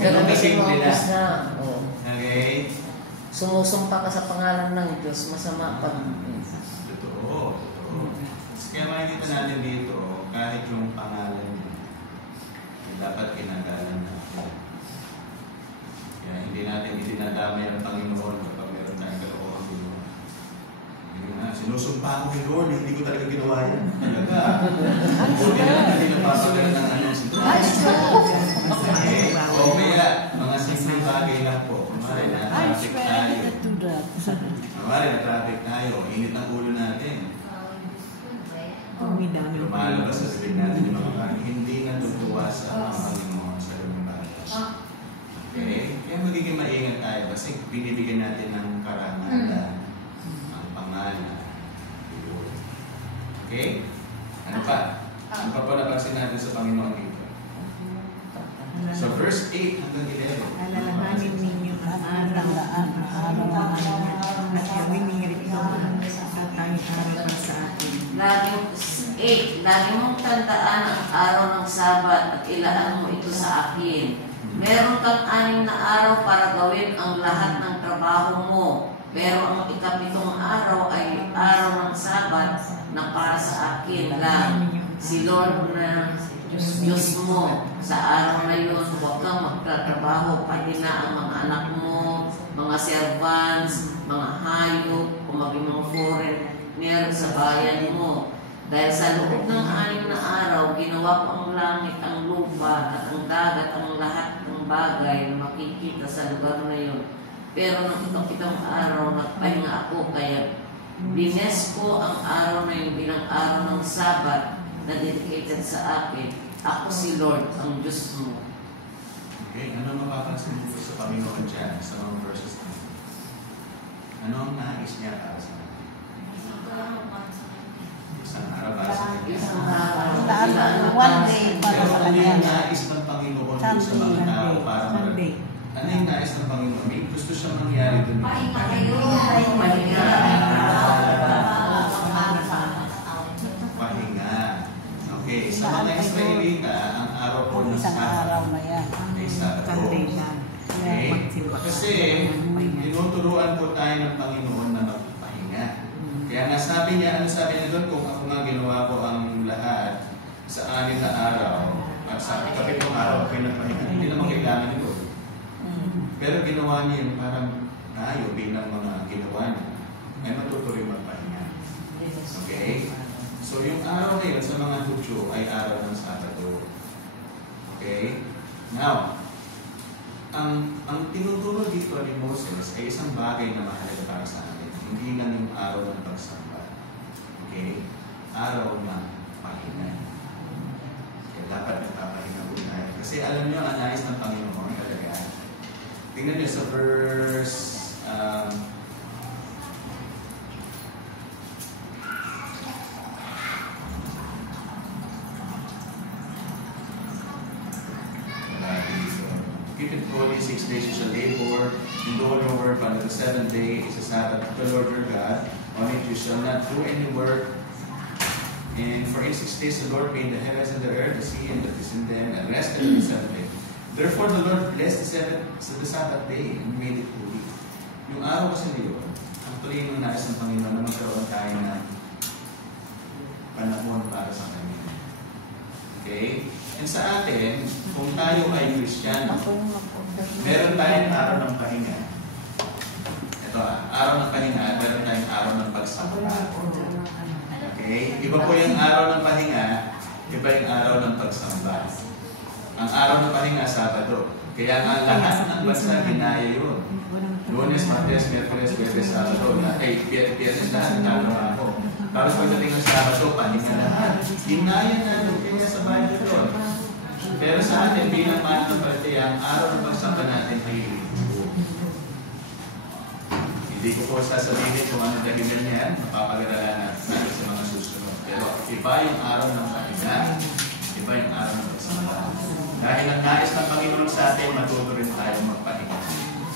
Ganun kasi kasimple mga Diyos na. Oh. Okay? Sumusumpa ka sa pangalan ng Diyos, masama pag... Totoo. Kaya makikita natin dito, kahit yung pangalan niya, dapat kinagalan natin. Kaya hindi natin itinadamay ang Panginoon kapag meron tayong kaloohan dito. Sinusumpa ko kay Lord, hindi ko talaga ginawa yan. Talaga. Buti na lang, hindi napapagalan ng anong sinumpa. Okay. O kaya, mga simpleng bagay lang po. Kumari na-traffic tayo. Kumari na-traffic tayo. Init ang ulo natin. Lumalabas sa sabihin natin yung mga bagay. Hindi natutuwa sa mga Panginoon sa lumang bagay. Okay? Kaya magiging maingat tayo kasi binibigyan natin ng karangalan ang pangalan. Okay? Ano pa? Ano pa po napansin natin sa Panginoon dito? So verse 8 hanggang 11. Alalahanin ninyo ang araw at gawin ninyo ito ang tayong araw sa atin. Lagi mong tandaan ang araw ng Sabat at ilaan mo ito sa akin. Meron kang 6 na araw para gawin ang lahat ng trabaho mo. Pero ang ikapitong araw ay araw ng Sabat na para sa akin lang. Si Lord na Diyos mo. Sa araw na yun, huwag kang magtatrabaho, pati na ang mga anak mo, mga servants, mga hayop, o maging mga foreigner sa bayan mo. Dahil sa loob ng 6 na araw, ginawa ko ang langit, ang lupa, at ang dagat, ang lahat ng bagay na makikita sa lugar na yun. Pero nang itong araw, nagpahinga ako, kaya bines ko ang araw na yun bilang araw ng Sabat na dedicated sa akin. Ako si Lord, ang Diyos mo. Okay, ano mapapansin mo sa Panginoon dyan sa mga verses na? Ano ang nais niya para sa atin? Isang araw para sa atin. Isang araw. One day para Pero sa ano yung kanya. nais ng Panginoon dun sa mga tao para Sunday. ano yung nais ng Panginoon? May gusto siya mangyari dun. Pahinga kayo. Pahinga. Pahinga. Okay, sa mga Israelita, ang araw po ng Isang araw Sabat na yan. ay Sabado. Sunday na. Okay? Kasi tinuturuan po tayo ng Panginoon na magpahinga. Kaya nga sabi niya, ano sabi niya doon? Kung ako nga ginawa ko ang lahat sa 6 na araw at sa 7 araw ko nagpahinga, hindi naman kailangan nito. Pero ginawa niya yun parang tayo bilang mga ginawa niya ay matutuloy magpahinga. Okay? So yung araw na yun sa mga Hudyo ay araw ng Sabado. Okay? Now, ang tinuturo dito ni Moses ay isang bagay na mahalaga para sa atin. Hindi lang yung araw ng pagsamba. Okay? Araw ng pahinga. Kaya dapat nagpapahinga po tayo. Kasi alam niyo, ang nais ng Panginoon talaga. Tingnan niyo sa verse... Keep it holy, 6 days you shall labor, and do all your work under the the seventh day is a Sabbath to the Lord your God. On it you shall not do any work. And for in 6 days the Lord made the heavens and the earth, the sea, and that is in them, and rested on the seventh day. Therefore the Lord blessed the Sabbath day and made it holy. Yung araw kasi niyo, actually yung nais ng Panginoon na magkaroon tayo ng panahon para sa Kanya. Okay? And sa atin, kung tayo ay Kristiyano, meron tayong araw ng pahinga. Ito araw ng pahinga at meron tayong araw ng pagsamba. Okay? Iba po yung araw ng pahinga, iba yung araw ng pagsamba. Ang araw ng pahinga, Sabado. Kaya nga lahat ng bansa ginaya yun. Lunes, Martes, Miyerkules, Huwebes, Sabado. Biyernes lahat nagkagawa ko. Tapos pagdating ng Sabado, pahinga lahat. Ginaya na kaya sa bayan ito. Pero sa atin, bilang mananampalataya, ang araw ng pagsamba natin ay linggo. Hindi ko po sasabihin kung ano dahilan niyan, mapapag-aralan natin sa mga susunod. Pero iba yung araw ng pahinga, iba yung araw ng pagsamba. Dahil ang nais ng Panginoon sa atin, matuto rin tayo magpahinga.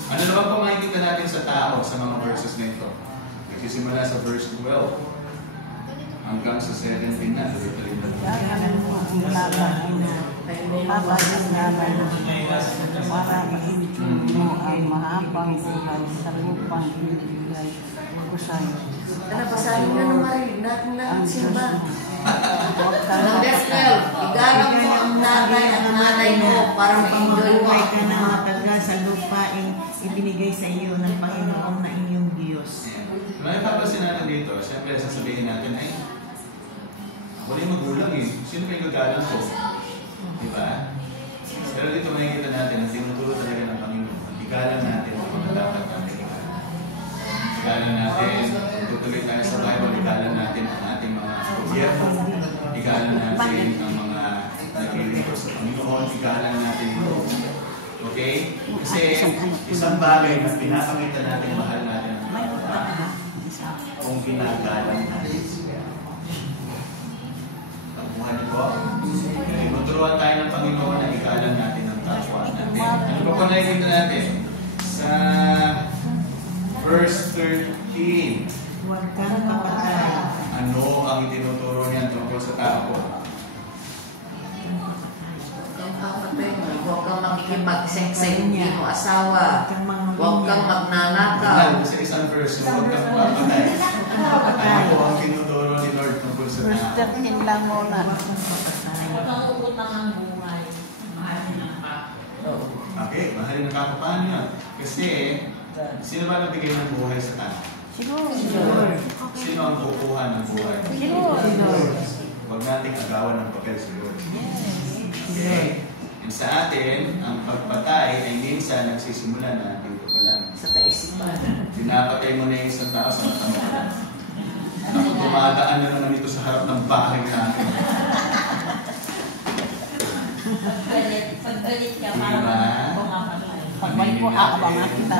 Ano naman po makikita natin sa tao sa mga verses na ito? Nagsisimula sa verse 12 hanggang sa 17 na. Para maibigin mo ang mahabang buhay sa lupang ibigay ko sa iyo. Basahin nyo nung marinig natin lang simba. Verse 12, igalang mo ang tatay at nanay mo para ma-enjoy mo Pamamuhay ka na matagal sa lupain ibinigay sa iyo ng Panginoon na inyong Diyos. May papasin natin dito, siyempre sasabihin natin, ay, ako na yung magulang eh. Sino ba yung gagalang ko? Diba? Pero dito makikita natin, ang tinuturo talaga ng Panginoon. Igalang natin ang mga dapat natin igalang. Igalang natin, tutuloy tayo sa Bible, igalang natin ang ating mga gobyerno. Igalang natin ang mga naglilingkod sa Panginoon. Igalang natin ito. Okay? Kasi isang bagay na pinapakita natin, mahal natin ang kapwa kung ginagalang natin. Tapuhan niyo po. Tuturuan tayo ng Panginoon na igalang natin ang kapwa natin. Ano pa po nakikita natin? Sa verse 13. Huwag kang papatay. Ano ang itinuturo niyan tungkol sa tao? Huwag kang makikipagseksay hindi mo asawa. Huwag kang magnanakaw. Sa isang verse, huwag kang papatay. Ano po ang tinuturo ni Lord tungkol sa Verse tao? 13 lang muna. Huwag kang utang ang buhay. Mahalin ang kapwa. Okay, mahalin ang kapwa. Paano yan? Kasi, sino ba nagbigay ng buhay sa tao? Siguro. Sino ang kukuha ng buhay? Siguro. Huwag nating agawan ng papel si Lord. Okay? And sa atin, ang pagpatay ay minsan nagsisimula na dito pa lang. Sa kaisipan. Pinapatay mo na yung isang tao sa mata mo. Ako, dumadaan na naman ito sa harap ng bahay natin. Paggalit ka, Diba? Pagbalik ko, abangan kita.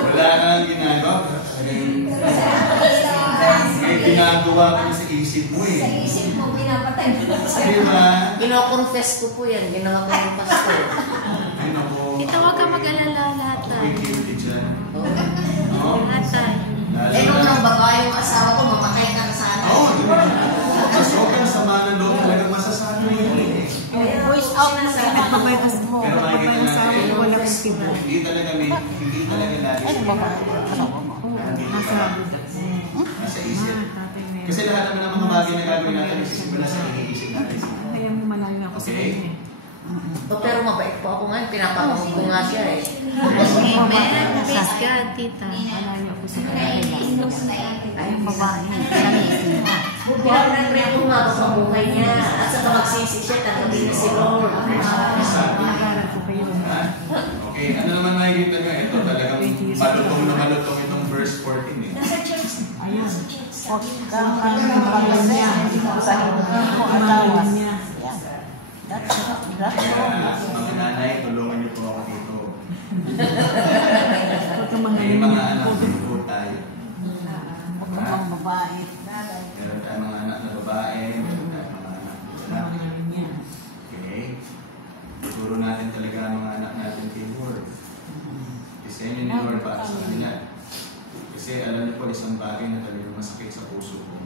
Wala kang ginagawa. May ginagawa ka na sa isip mo eh. Sa isip mo, pinapatay mo lang sa Diba? Kino-confess ko po yan. Ginawa ko ng pastor. Ay naku. Ito, huwag ka mag-alala lahat Ako'y guilty dyan. No? Lahat tayo. Eh, nung nang babae yung asawa ko, mamatay ka na sana. Oo, diba? Kasi huwag kang sama ng loob talagang masasabi mo yun eh. Voice out na sa mga mo. Pero makikita natin, Wala kang tibo. hindi talaga lagi Ay, sa baka. ginagawa. Nasa isip. Kasi lahat naman ng mga bagay na gagawin natin nagsisimula sa iniisip natin. Kaya mo malayo ako sa Okay? kanya. Pero mabait po ako ngayon. Pinapanong ko nga siya eh. Amen. Praise God, tita. Malayo ako sa kanya. Ay, babae. Kami. Pinapre ko nga ako sa buhay niya. At sa magsisi siya, tanggapin niya si Lord. Pinag-aral ko kayo. Ha? Okay, ano naman makikita nyo? Ito talagang malutong na malutong itong verse 14 eh. Ayun. Huwag kang magpapalagay sa hindi mo asawa. niya. Kaya mga nanay, tulungan niyo po ako dito. Huwag kang May mga anak din po tayo. Huwag kang babae. Meron tayong mga anak na babae, meron tayong mga anak na anak. niya. Okay? Tuturo natin talaga ang mga anak natin kay Lord. Kasi Disenyo ni Lord para sa kanila. Kasi alam niyo po, isang bagay na talagang masakit sa puso ko.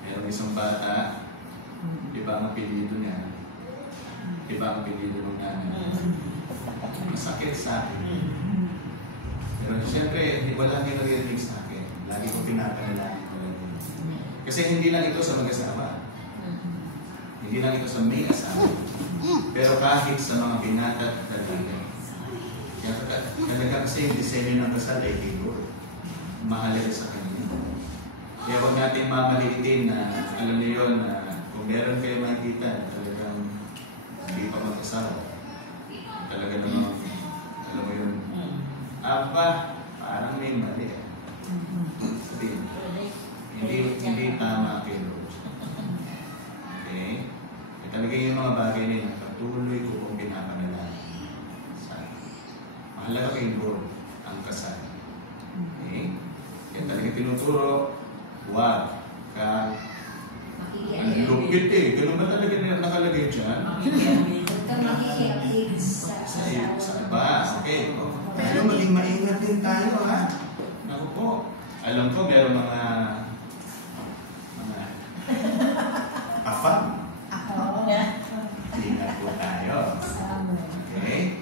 Merong isang bata, iba ang apelido niya. Iba ang apelido ng nanay. Masakit sa akin. Pero siyempre, wala kayo narinig sa akin. Lagi ko pinapanalangin ko lang. Kasi hindi lang ito sa mag-asawa. Hindi lang ito sa may asawa. Pero kahit sa mga binata at talaga. Talaga kasi yung disenyo ng kasal ay Lord. Mahalaga sa kanya. Kaya huwag natin mamalitin na alam niyo yun na kung meron kayo makikita talagang hindi pa mag-asawa. Talaga naman, alam mo yun, aba, parang may mali. Sabihin, hindi tama kay Lord. Okay? At talaga yung mga bagay na yun, patuloy ko kung pinapanalangin. Mahalaga kay Lord ang kasal. Okay? Kaya talaga tinuturo, huwag ka ang lupit eh. Ganun ba talaga nakalagay dyan? Huwag kang makikiapid sa iba. Okay. Pero maging maingat din tayo, ha? Naku po. Alam ko, meron mga afam. Ingat po tayo. Okay?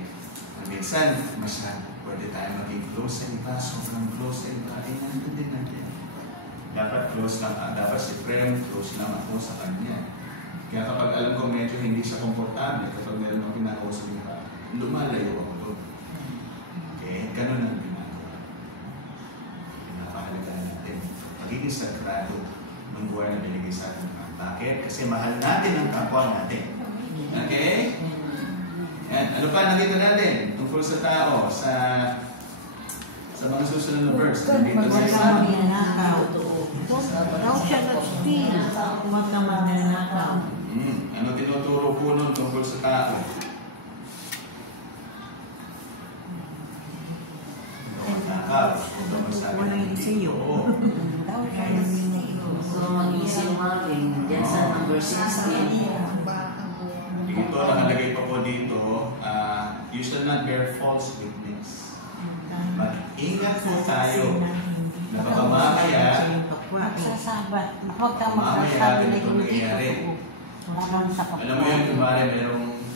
Minsan, masyado pwede tayo maging close sa iba, sobrang close sa iba, ay nandun din natin. Dapat close lang, dapat si friend, close lang ako sa kanya. Kaya kapag alam ko medyo hindi siya komportable, kapag meron akong kinakausap niya, lumalayo ako doon. Okay? Ganun ang ginagawa. Pinapahalagaan natin. Magiging sagrado ng buhay na binigay sa atin. Bakit? Kasi mahal natin ang kapwa natin. Okay? Yan. Ano pa nakita natin tungkol sa tao sa mga susunod na verse? Dito sa isa. Thou shalt not steal. Huwag ka magnanakaw. Ano tinuturo po nun tungkol sa tao? Walang isiyo. So, mag-isinungaling, dyan sa number 16. Dito, nakalagay pa po dito, you shall not bear false witness. Mag-ingat po tayo na pamamaya, Magsasabat. Huwag ka pamamaya magsasabi na ganito hindi nangyayari. totoo. Alam mo yun, kumari,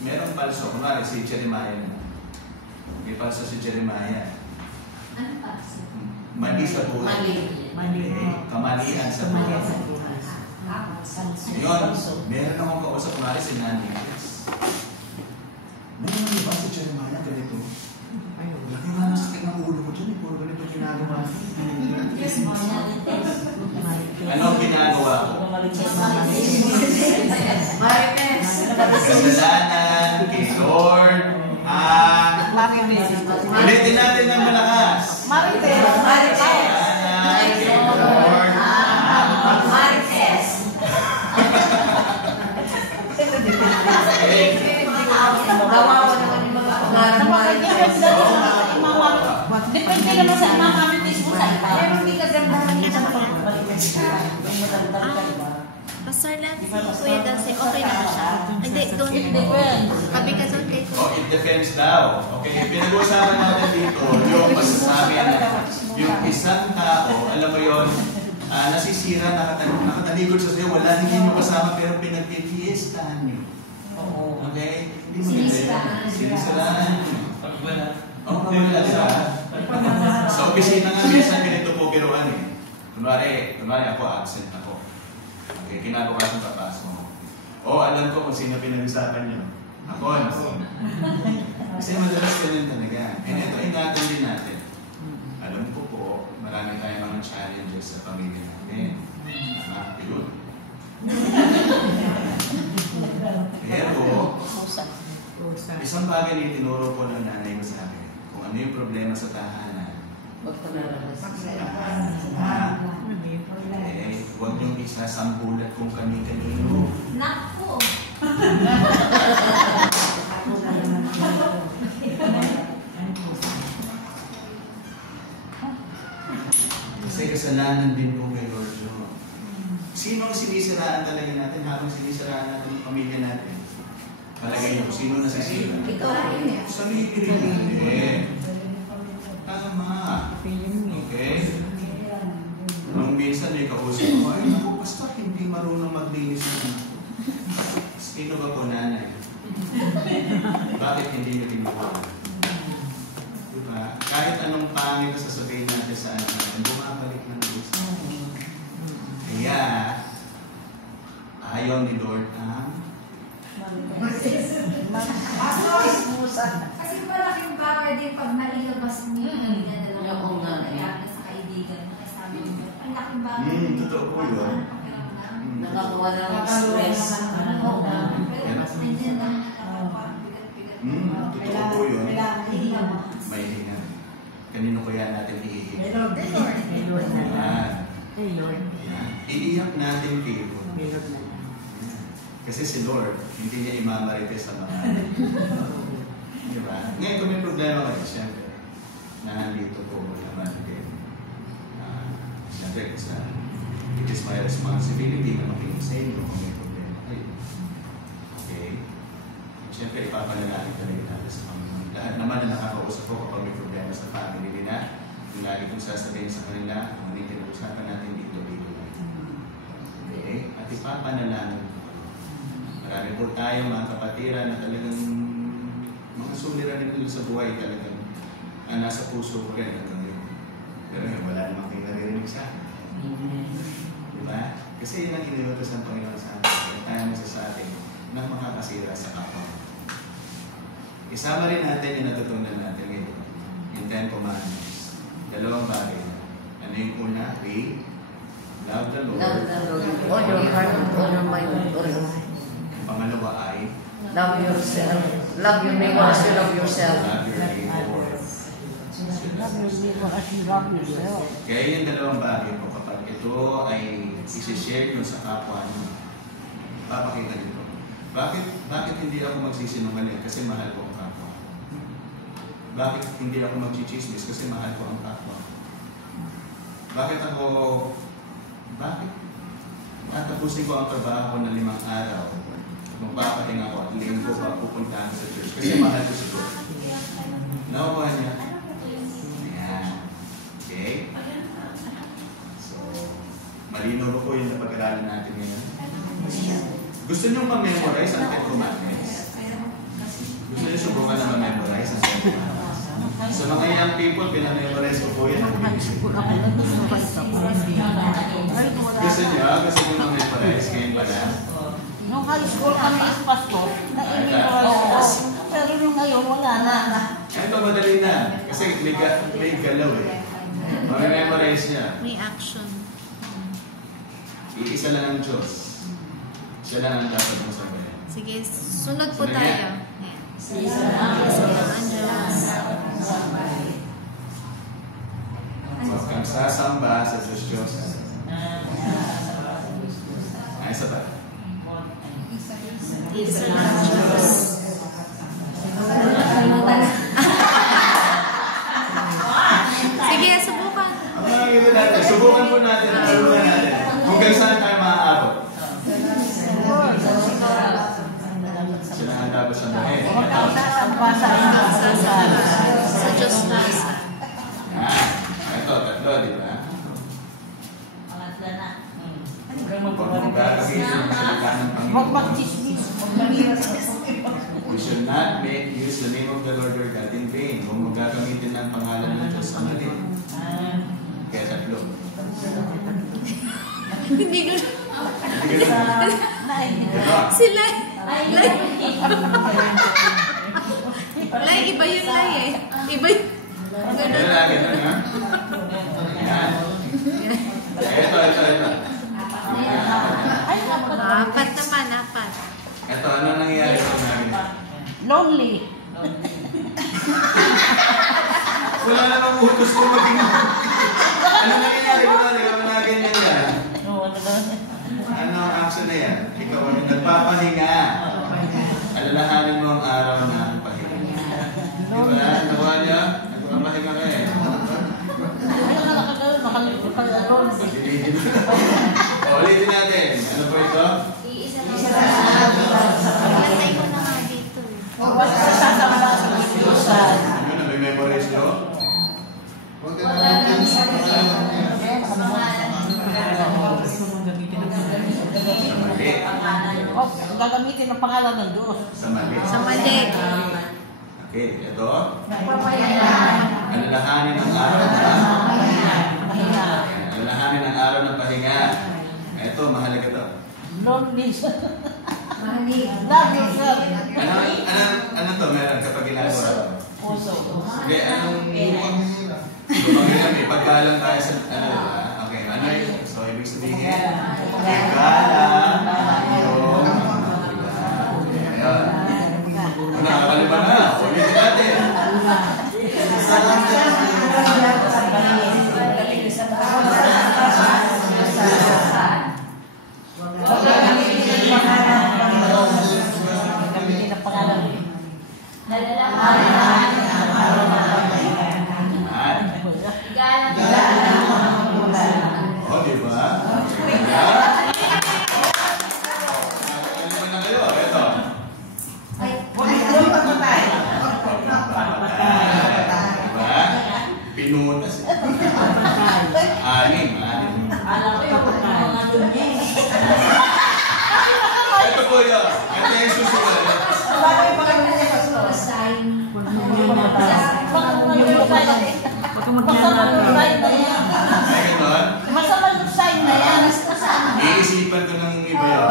merong palso. Kumari, si Jeremiah na. May palso si Jeremiah. Ano pa? Mali sa buhay. Mali. Kamalian sa Mali buhay. sa buhay. Yun, meron akong kausap, kumari si Nanny. Meron ba si Jeremiah ganito? Laki nga nasakit ng ulo ko dyan. Puro ganito ginagawa. Ano ginagawa ko? Kasalanan kay Lord. Ulitin natin ng malakas. Kasalanan kay Lord. Depende naman sa mamamitis mo sa iba. Pero hindi ka gandahan nito. Pastor lang si Kuya Dulce, okay na ba siya? Hindi, doon. Sabi ka doon kay Oh, it depends daw. Okay, pinag-uusapan natin dito yung masasabi na yung isang tao, alam mo yun, nasisira, nakataligod sa sayo, wala hindi mo kasama pero pinagpipiestahan nyo. Okay? Hindi mo sinisiraan nyo. Oo, wala siya. Sa opisina nga, minsan ganito po biruan eh. Kunwari ako, absent ako. Okay, kinabukasan papasok mo. Alam ko kung sino pinag-usapan nyo. Ako. Kasi madalas ganyan talaga. And ito, ingatan din natin. Alam ko po, marami tayong mga challenges sa pamilya natin. Yun. Pero, isang bagay na tinuro po ng nanay ko sa akin. Kung ano yung problema sa tahanan. Huwag ka nalabas. Huwag niyong isasambulat kung kani-kanino. Naku! Kasi kasalanan din po kay Lord Lord. Sino ang sinisiraan talaga natin habang sinisiraan natin ang pamilya natin? Palagay niyo, sino nasisira? Ikaw rin. Sarili rin natin. bakit hindi nyo tinutunan? Diba? Kahit anong pangit na sasabihin natin sa anak natin, bumabalik ng Diyos. Kaya, ayaw ni Lord ang Kasi malaking bagay din pag nailabas mo yung nagdadala Oo mo nga. kaya sa kaibigan mo. Sabi mo, ang laking bagay. totoo po yun. Nakakawala ng stress. Oo. Pero mas nandiyan lang nakakabigat-bigat. Totoo po yun. May hinga. Kanino kaya natin iiyak? Kay Lord na lang. Yan. Kay Lord. Yan. Iiyak natin kay Lord. Kay Lord na lang. Kasi si Lord, hindi niya imamarites sa mga diba? Ngayon kung may problema kayo, siyempre, nandito po naman din. Siyempre, it is my responsibility na makinig sa inyo kung may problema kayo. Okay? Siyempre, ipapanalangin talaga natin sa Panginoon. Lahat naman na nakakausap ko kapag may problema sa family nila, yung lagi kong sasabihin sa kanila, ang hindi pinag-usapan natin dito lang. Okay? At ipapanalangin ko. Marami po tayo mga kapatira na talagang mga suliranin nila sa buhay talagang nasa puso ko rin hanggang ngayon. Pero wala namang kayo naririnig sa akin. Diba? Kasi yun ang inilutos ng Panginoon sa atin. Tayo mo sa atin na makakasira sa kapwa. Isama rin natin yung natutunan natin ngayon. Yung 10 Commandments. Dalawang bagay. Ano yung una? We love the Lord. Love the Lord. All your heart, all your mind, all your life. Pangalawa ay Love yourself. Love your neighbor as you love yourself. love your neighbor. Love your neighbor as you love yourself. Kaya yung dalawang bagay po, kapag ito ay isi-share nyo sa kapwa nyo, papakita nyo. Bakit hindi ako magsisinungaling? Kasi mahal ko ang kapwa. Bakit hindi ako magchichismis? Kasi mahal ko ang kapwa. Bakit tatapusin ko ang trabaho na 5 araw? Magpapahinga ko at linggo pa pupuntahan sa church kasi mahal ko si God. Nakuha niya? Ayan. Okay? So, malinaw ba po yung napag-aralan natin ngayon? Gusto nyo ma-memorize ang 10 Commandments? Gusto nyo subukan na ma-memorize ang 10 Commandments? Sa mga young people, pinamemorize ko po yan. Gusto nyo? Gusto nyo ma-memorize? Ngayon ba na? Nung high school kami sa pastor, na-memorize ko. Pero nung ngayon, wala na. Ito madali na. Kasi may galaw eh. Ma-memorize niya. May action. Iisa lang ang Diyos. Siya lang ang dapat mong sabayan. Sige, sunod po Sunod tayo. yan. Isa lang ang Diyos. Huwag kang sasamba sa Diyos. Ay, isa ba? Isa lang ang Diyos. Sige, subukan. Subukan po natin. Subukan natin. Hanggang saan tayo maaabot? Sila ang dapat sa mga. Sa Diyos na isa. Ito, tatlo, di ba? Huwag mong gagamitin ang salita ng Panginoon. We should not use the name of the Lord your God in vain. Huwag mong gagamitin ang pangalan ng Diyos sa mali. Kaya tatlo. Hindi ko Diba? sila. Lay, iba yung lay eh. Iba yung... Ganun ha? Yan. Ito. Apat naman, apat. Ito, ano nangyayari sa namin? Lonely. Wala namang utos ko maging... Ano nangyayari ko na? Ikaw na ganyan yan. Ano ang action na yan? Ikaw ang nagpapahinga. Alalahanin mo ang araw na pahinga. Di ba? Nakuha niya? Nagpapahinga ka eh. Ulitin natin. Ano po ito? Ilagay ko na nga dito eh. Ano? Nag-memorize nyo? Huwag ka natin sa Sa mali. Gagamitin ang pangalan ng Diyos. Sa mali. Sa mali. Okay, ito. Alalahanin ang araw na pahinga. Alalahanin ang araw ng pahinga. Ito, mahalaga ito. Ano to meron kapag ginagawa? Okay, anong may paggalang tayo sa okay, ano yun? So, ibig sabihin, paggalang yung ayan. Nakakaliban na. Ulitin natin. Oh, di ba? Pinunas. Anim. Ito po yun. Ito yung susunod. Iisipan ko ng iba yun.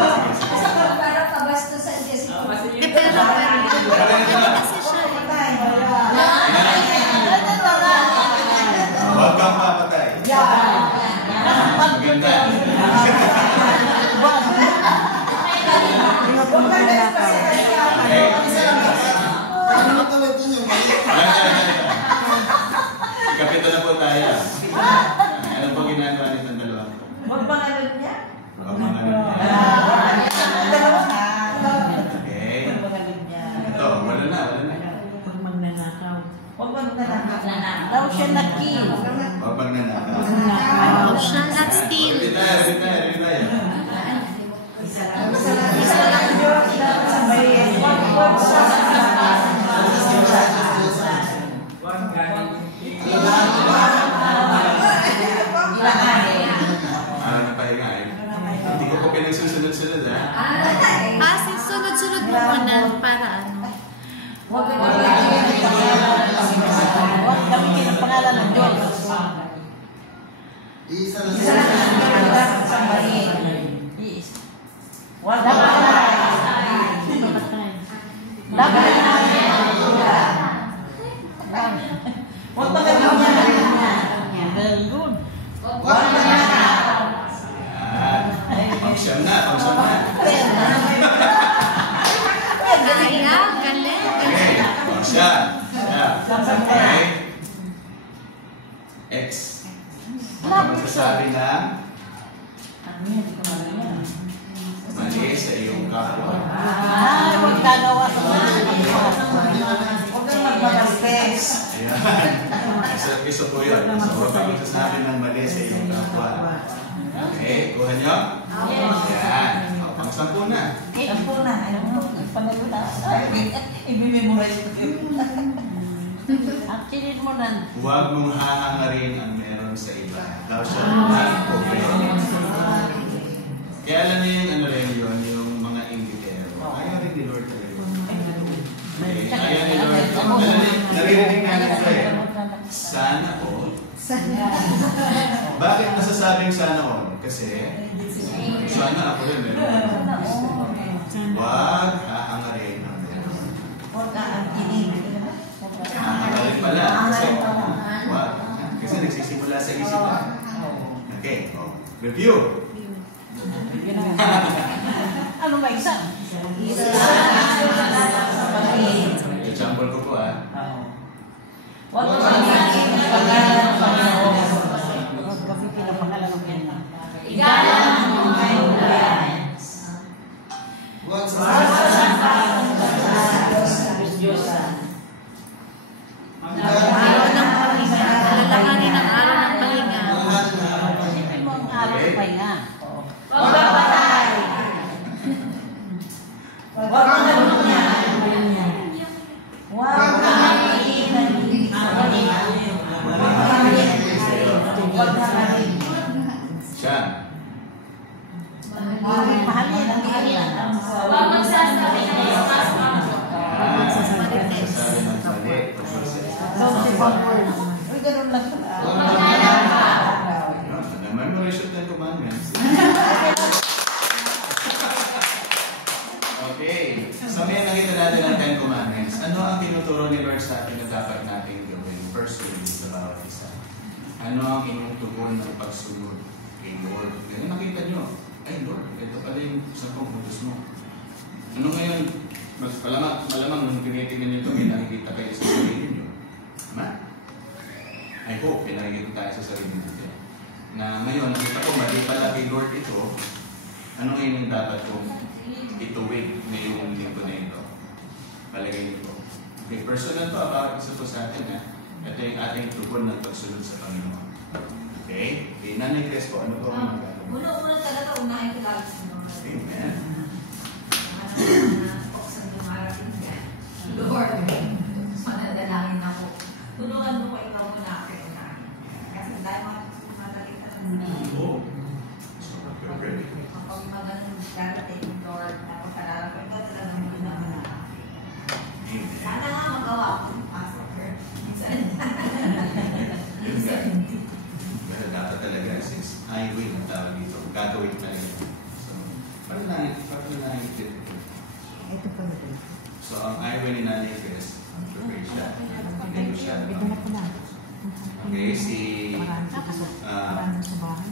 Para kabastusan kasi. Pero kasi siya. Huwag kang papatay. Maganda. Kapito na po tayo. Ano po ginagawa nitong dalawang po? Huwag pangalan niya. Huwag mangalan niya. Okay. Ito, wala na. Huwag magnanakaw. Huwag magnanakaw. Daw siya na-kill. Huwag magnanakaw. Thou shall not steal. Retire. Hindi ko po pinagsusunod-sunod ha. Sunod-sunod mo muna para ano. Huwag gamitin ang pangalan ng Diyos. Isa Huwag very good. Pangsiyam na. Galing. Okay, pangsiyam. Okay. X. Magsasabi ng mali sa iyong kapwa. Huwag gagawa sa mga Huwag kang magmamaspes. Ayan. Isa po yun. So, huwag kang magsasabi ng mali sa iyong kapwa. Okay, kuha nyo? Yan. O, pang-sampu na. Sampo na. Panago na. I-memorize ko yun. Actually mo na. Huwag mong hahangarin ang meron sa iba. Thou shalt not covet. Kaya alam niyo yung ano rin yun, yung mga inggitero. Ayaw rin ni Lord talaga. Okay, ayaw ni Lord. Naririnig natin ito eh. Sana all. Bakit nasasabing sana all? Kasi sana ako rin meron. Huwag hahangarin ang meron. Huwag kang angkinin. Hahangarin pala. Huwag. Kasi nagsisimula sa isipan. Okay, review. Ano ba isa? Example ko po Huwag kang angkinin ang pangalan ng Panginoon. Huwag gamitin ang pangalan ng Panginoon. Igalang mo ngayong lahat. Huwag Araw ng pahinga. Alalahanin ang araw ng pahinga. Isipin mo ang araw ng pahinga. Huwag papatay. Huwag kang nalunyan. Huwag kang angkinin ang Huwag kang angkinin. siya. Mahalin ang Huwag magsasabi ng mas Sabi ng Uy, ganun lang. Memorize yung 10 Commandments. Okay. So may nakita natin ang 10 Commandments. Ano ang tinuturo ni Lord sa atin na dapat natin gawin personally sa bawat isa? Ano ang inyong tugon ng pagsunod kay Lord? Ngayon nakita nyo, ay Lord, ito pala yung 10 utos mo. Ano ngayon? Mas malamang nung tinitingnan nyo ito, may nakikita kayo sa sarili nyo. Tama? I hope may nakikita tayo sa sarili natin. Na ngayon, nakita ko, mali pala kay Lord ito, ano ngayon yung dapat kong ituwid na yung linggo na ito? Palagay nito. Okay, personal to, about isa to sa atin, ha? Ito yung ating tugon ng pagsunod sa Panginoon. Okay? Okay, Nanay Crespo, ano po ang magagawa? Una talaga, unahin ko lagi sa mga. Amen. Buksan yung marating ka. Lord, manadalangin ako. Tulungan mo ko ikaw muna ako unahin. Kasi dahil madali ka ng Oo. So, perfect. kapag magaling darating, Lord, ako karara ko, ikaw talaga mo naman ako. Amen. Sana nga magawa ko yung pastor. Yun nga. Pero dapat talaga, since highway na tawag dito, gagawin talaga. So, panalangin ito. Ito pa rin. So, ang highway ni Nanay Chris, ang prepare siya. Hindi ko siya. Okay, si... Marami sa bahay.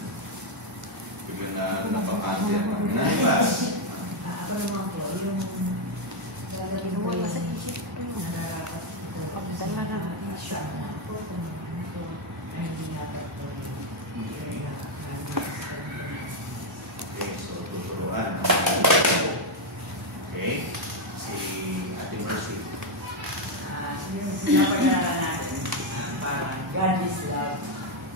biglang na napapante ako. Nanay Paz. Ako naman po, yung gagawin ko yung nararapat siya. Okay, so tuturuan. Okay, si Ate Mercy. Napag-aaral natin parang God is love.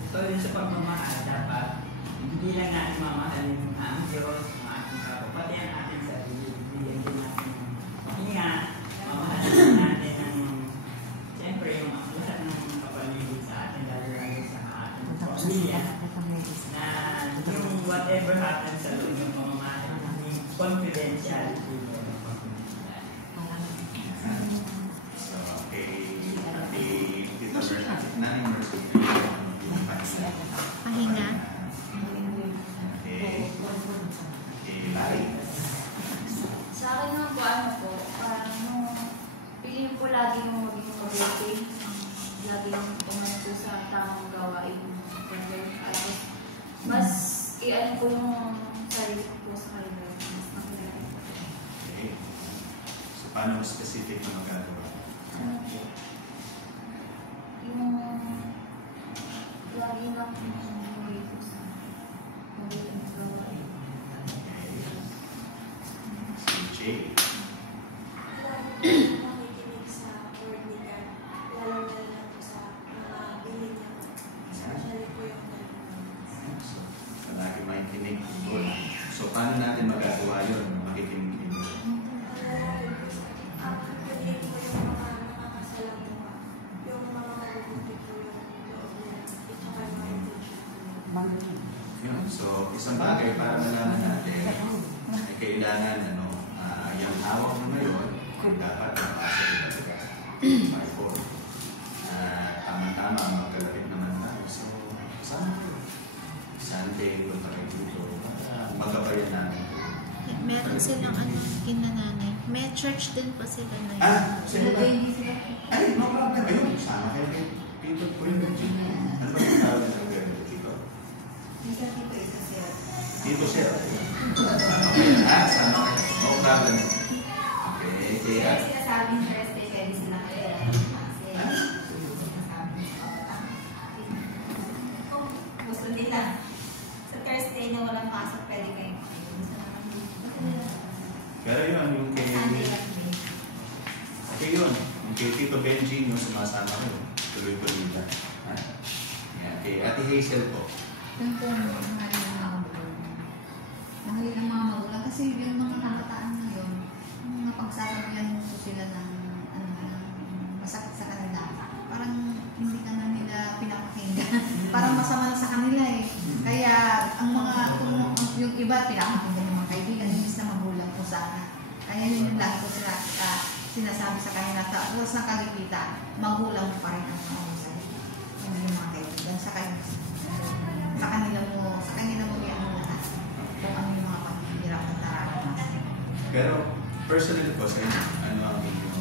Ito yun sa pagmamahal. Dapat hindi lang natin mamahalin ang Diyos, ang ating kapwa, pati ang ating sarili. Bigyan din natin ng pahinga, mamahalin natin ang siyempre yung lahat ng kapaligid sa atin, lalo sa ating pamilya. Na yung whatever happens sa loob ng pamamahay, yung confidentiality mo. So, okay, Ate Tito Mercy. Nanay Mercy. Pahinga. Okay. Okay, Lai. Sa akin naman po, ano po, parang nung piling ko lagi yung maging mabuti, lagi yung pumunta sa tamang gawain. Mas i-ano ko yung sarili ko po sa kanila. Mas nakilala. Okay. So, paano mo specific na magagawa? Ano po? Yung lagi lang yung ko sa magiging gawain. Si Jay. Makikinig sa word ni God, lalo na po sa mga bilin niya, especially po yung So, palagi makikinig. Good. So, paano natin magagawa yun? Makikinig din. pagdinig po yung mga nakakasalamuha, yung mga mabubuti po yung loob niya, at saka yung mga intention. Yun. So, isang bagay para malaman natin ay kailangan yung hawak mo ngayon dapat mapasa rin talaga. Bible. Tama-tama, magkalapit naman tayo. So, saan kayo? Sunday, punta kayo dito. Magabayan namin. Meron silang ano, kinananay. May church din po sila na yun. Sino ba? Ay, no problem. Ayun, sama kayo kay Tito Puyo. Ano ba yung tawag ng gagawin ng Tito? Tito Sir. Sama kayo. No problem. Okay, kaya... Sinasabing Thursday, pwede sila kaya. Kung gusto nila, sa Thursday na walang pasok, pwede kayo. Pero yun, yung kay... Okay yun. Yung kay Tito Benji, yung sumasama ko yun. Tuloy-tuloy na. Yan. Kay Ate Hazel po. Yung po, nangaling ng mga magulang. Kasi yung mga kabataan ngayon, napagsasabihan po sila ng masakit sa kanila. Parang hindi ka na nila pinapakinggan. Parang masama na sa kanila eh. Kaya ang mga, yung iba pinapakinggan ng mga kaibigan, hindi na magulang po sana. Kaya yun yung lagi ko sila sinasabi sa kanila, sa oras ng kaligpitan, magulang mo pa rin ang mga salita. Yung mga kaibigan, sa kanila mo yan ang lahat. Kung ano yung mga paghihirap at nararanasan. Pero, personally po sa inyo, ano ang inyong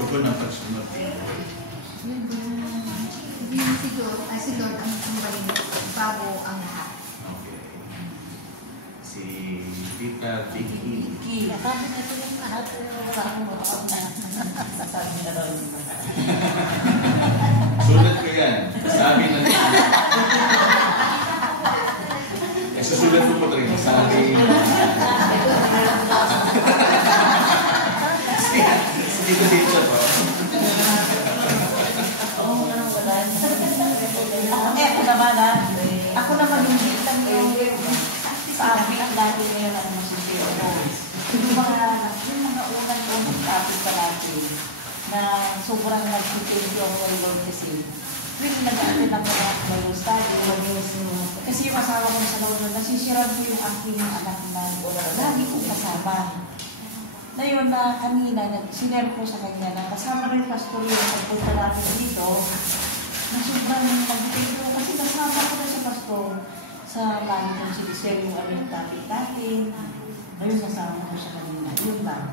tugon ng pagsunod? Hindi si Lord ang galing bago ang lahat. Okay. Si Tita Vicky. Sabi nito yung lahat, sabi na daw yung Sulat ko yan. Sabi na susulat ko po rin. Sabi Dito po. Ako naman yung bitang yung sa amin ang dati ngayon ang masisiyo ko. Yung mga unang topic pa natin na sobrang nagtitindi ako kay Lord kasi tuwing nag-aatin ako ng Bible study, kasi yung asawa ko sa Lord, nasisiran ko yung aking anak na lagi kong kasama. Na yun na kanina, sinare ko sa kanya na kasama rin pastor yung pagpunta natin dito na sobrang nag-thank you kasi nasama ko na sa pastor sa lagi kong sinisare yung aming topic natin. Ayun, nasama ko sa kanina. Yun lang.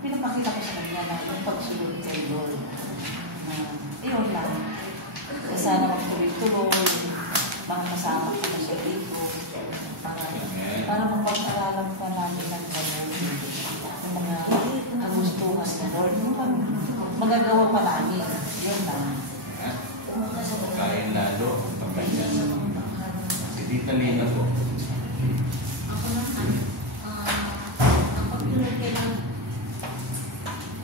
Pinapakita ko sa kanya na yung pagsunod kay Lord. Yun lang. Kaya sana magtuloy-tuloy, mga kasama ko na siya dito. Para mapag-aralan pa namin ng mga kagustuhan sa Lord. Magagawa pa namin. Yun lang. Kain lalo. Pagkanya. Si Tita Lina po. Ako naman, ang pag-inulit kailan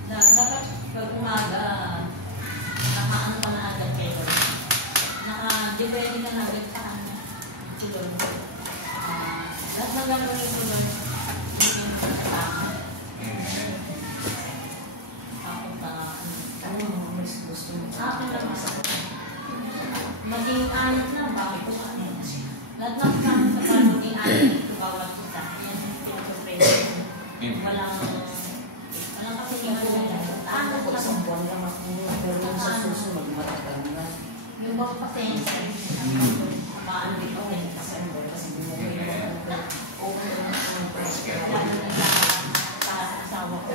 na dapat pag umaga, nakaano ka na agad kayo. Naka-depende ka na agad sa kanya. Tulog. Lahat ng gagawin ko doon, hindi mo na tama. Gusto mo. Sa akin lang masakit. Maging anak na, bakit ko sa akin? Lahat ng kami sa paano maging anak, bawat kita. Yan yung pinag-surprise. Walang kapilihan na yan. Ano ko isang buwan lang ako, pero sa susunod matagal na. Yung bang pasensya, paano dito ako yung December, kasi bumuli yung over na sa asawa ko.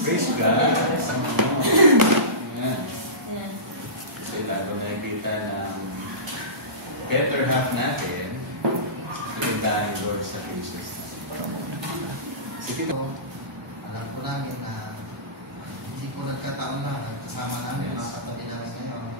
Praise God. Kasi lalo nakikita ng better half natin pinagdaan Lord sa Jesus. Sige po. Alam ko namin na hindi ko nagkataon na kasama namin mga katabi namin ngayon.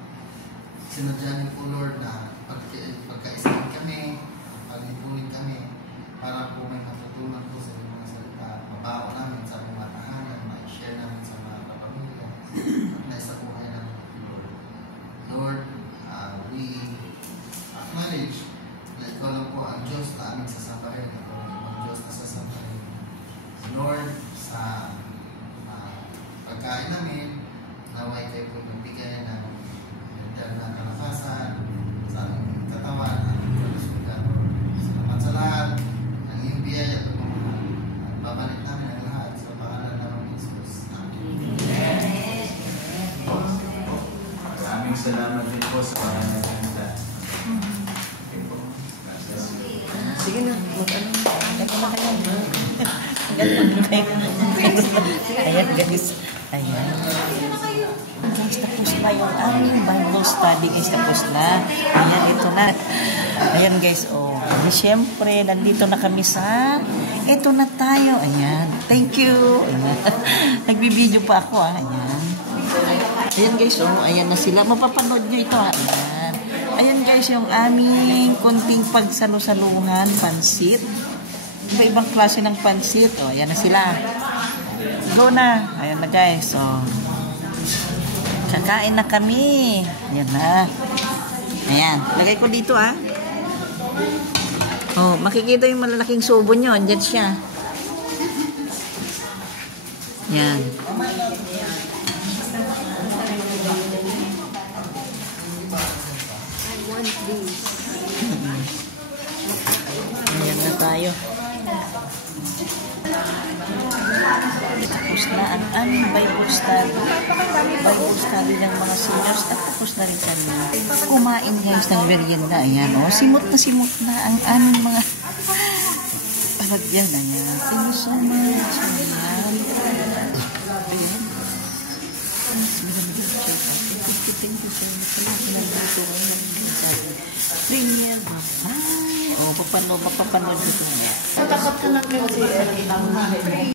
Sinadya niyo po Lord na pagkaisahin kami, paglipulin kami para po may matutunan po sa mga salita. Mabaon namin sa mga tahanan, ma-share namin sa mga kapamilya at naisa buhay namin. Lord, we acknowledge na ikaw lang po ang Diyos na aming sasambahin. Ikaw ang Diyos na sasambahin. Lord, sa pagkain namin, naway kayo po magbigay ng mental na kalakasan sa aming katawan, aming kalusugan. Salamat sa lahat ng iyong biyaya at pagmamahal. At babalik namin ang lahat sa pangalan ng Jesus. Amen. Maraming salamat din po sa pangangaganda. Okay po. Sige na, mag-ano. Ganda na kayo. Ganda kayo. Ayan guys. Ayan. Guys, tapos na yung aming Bible study guys. Tapos na. Ayan, ito na. Ayan guys, oh. Siyempre, nandito na kami sa... Ito na tayo. Ayan. Thank you. Ayan. Nagbibideo pa ako Ayan. Ayan guys, oh. Ayan na sila. Mapapanood nyo ito Ayan. Ayan guys, yung aming konting pagsalo-saluhan, pansit. Iba-ibang klase ng pansit. Oh, ayan na sila. Go na. Ayan na guys. Oh. Kakain na kami. Ayan na. Ayan. Lagay ko dito Oh, makikita yung malalaking subo nyo. Andyan siya. Ayan. Ayan na tayo. Tapos na ang aming Bible study. Bible study ng mga seniors. Tapos na rin kami. Kumain guys ng merienda. Ayan o. Simot na ang aming mga palagyan. Ayan. Thank you so much. Ayan. Thank you so much. Premier, bye-bye. O, mapapanood ko ito. Natakot ka lang kasi.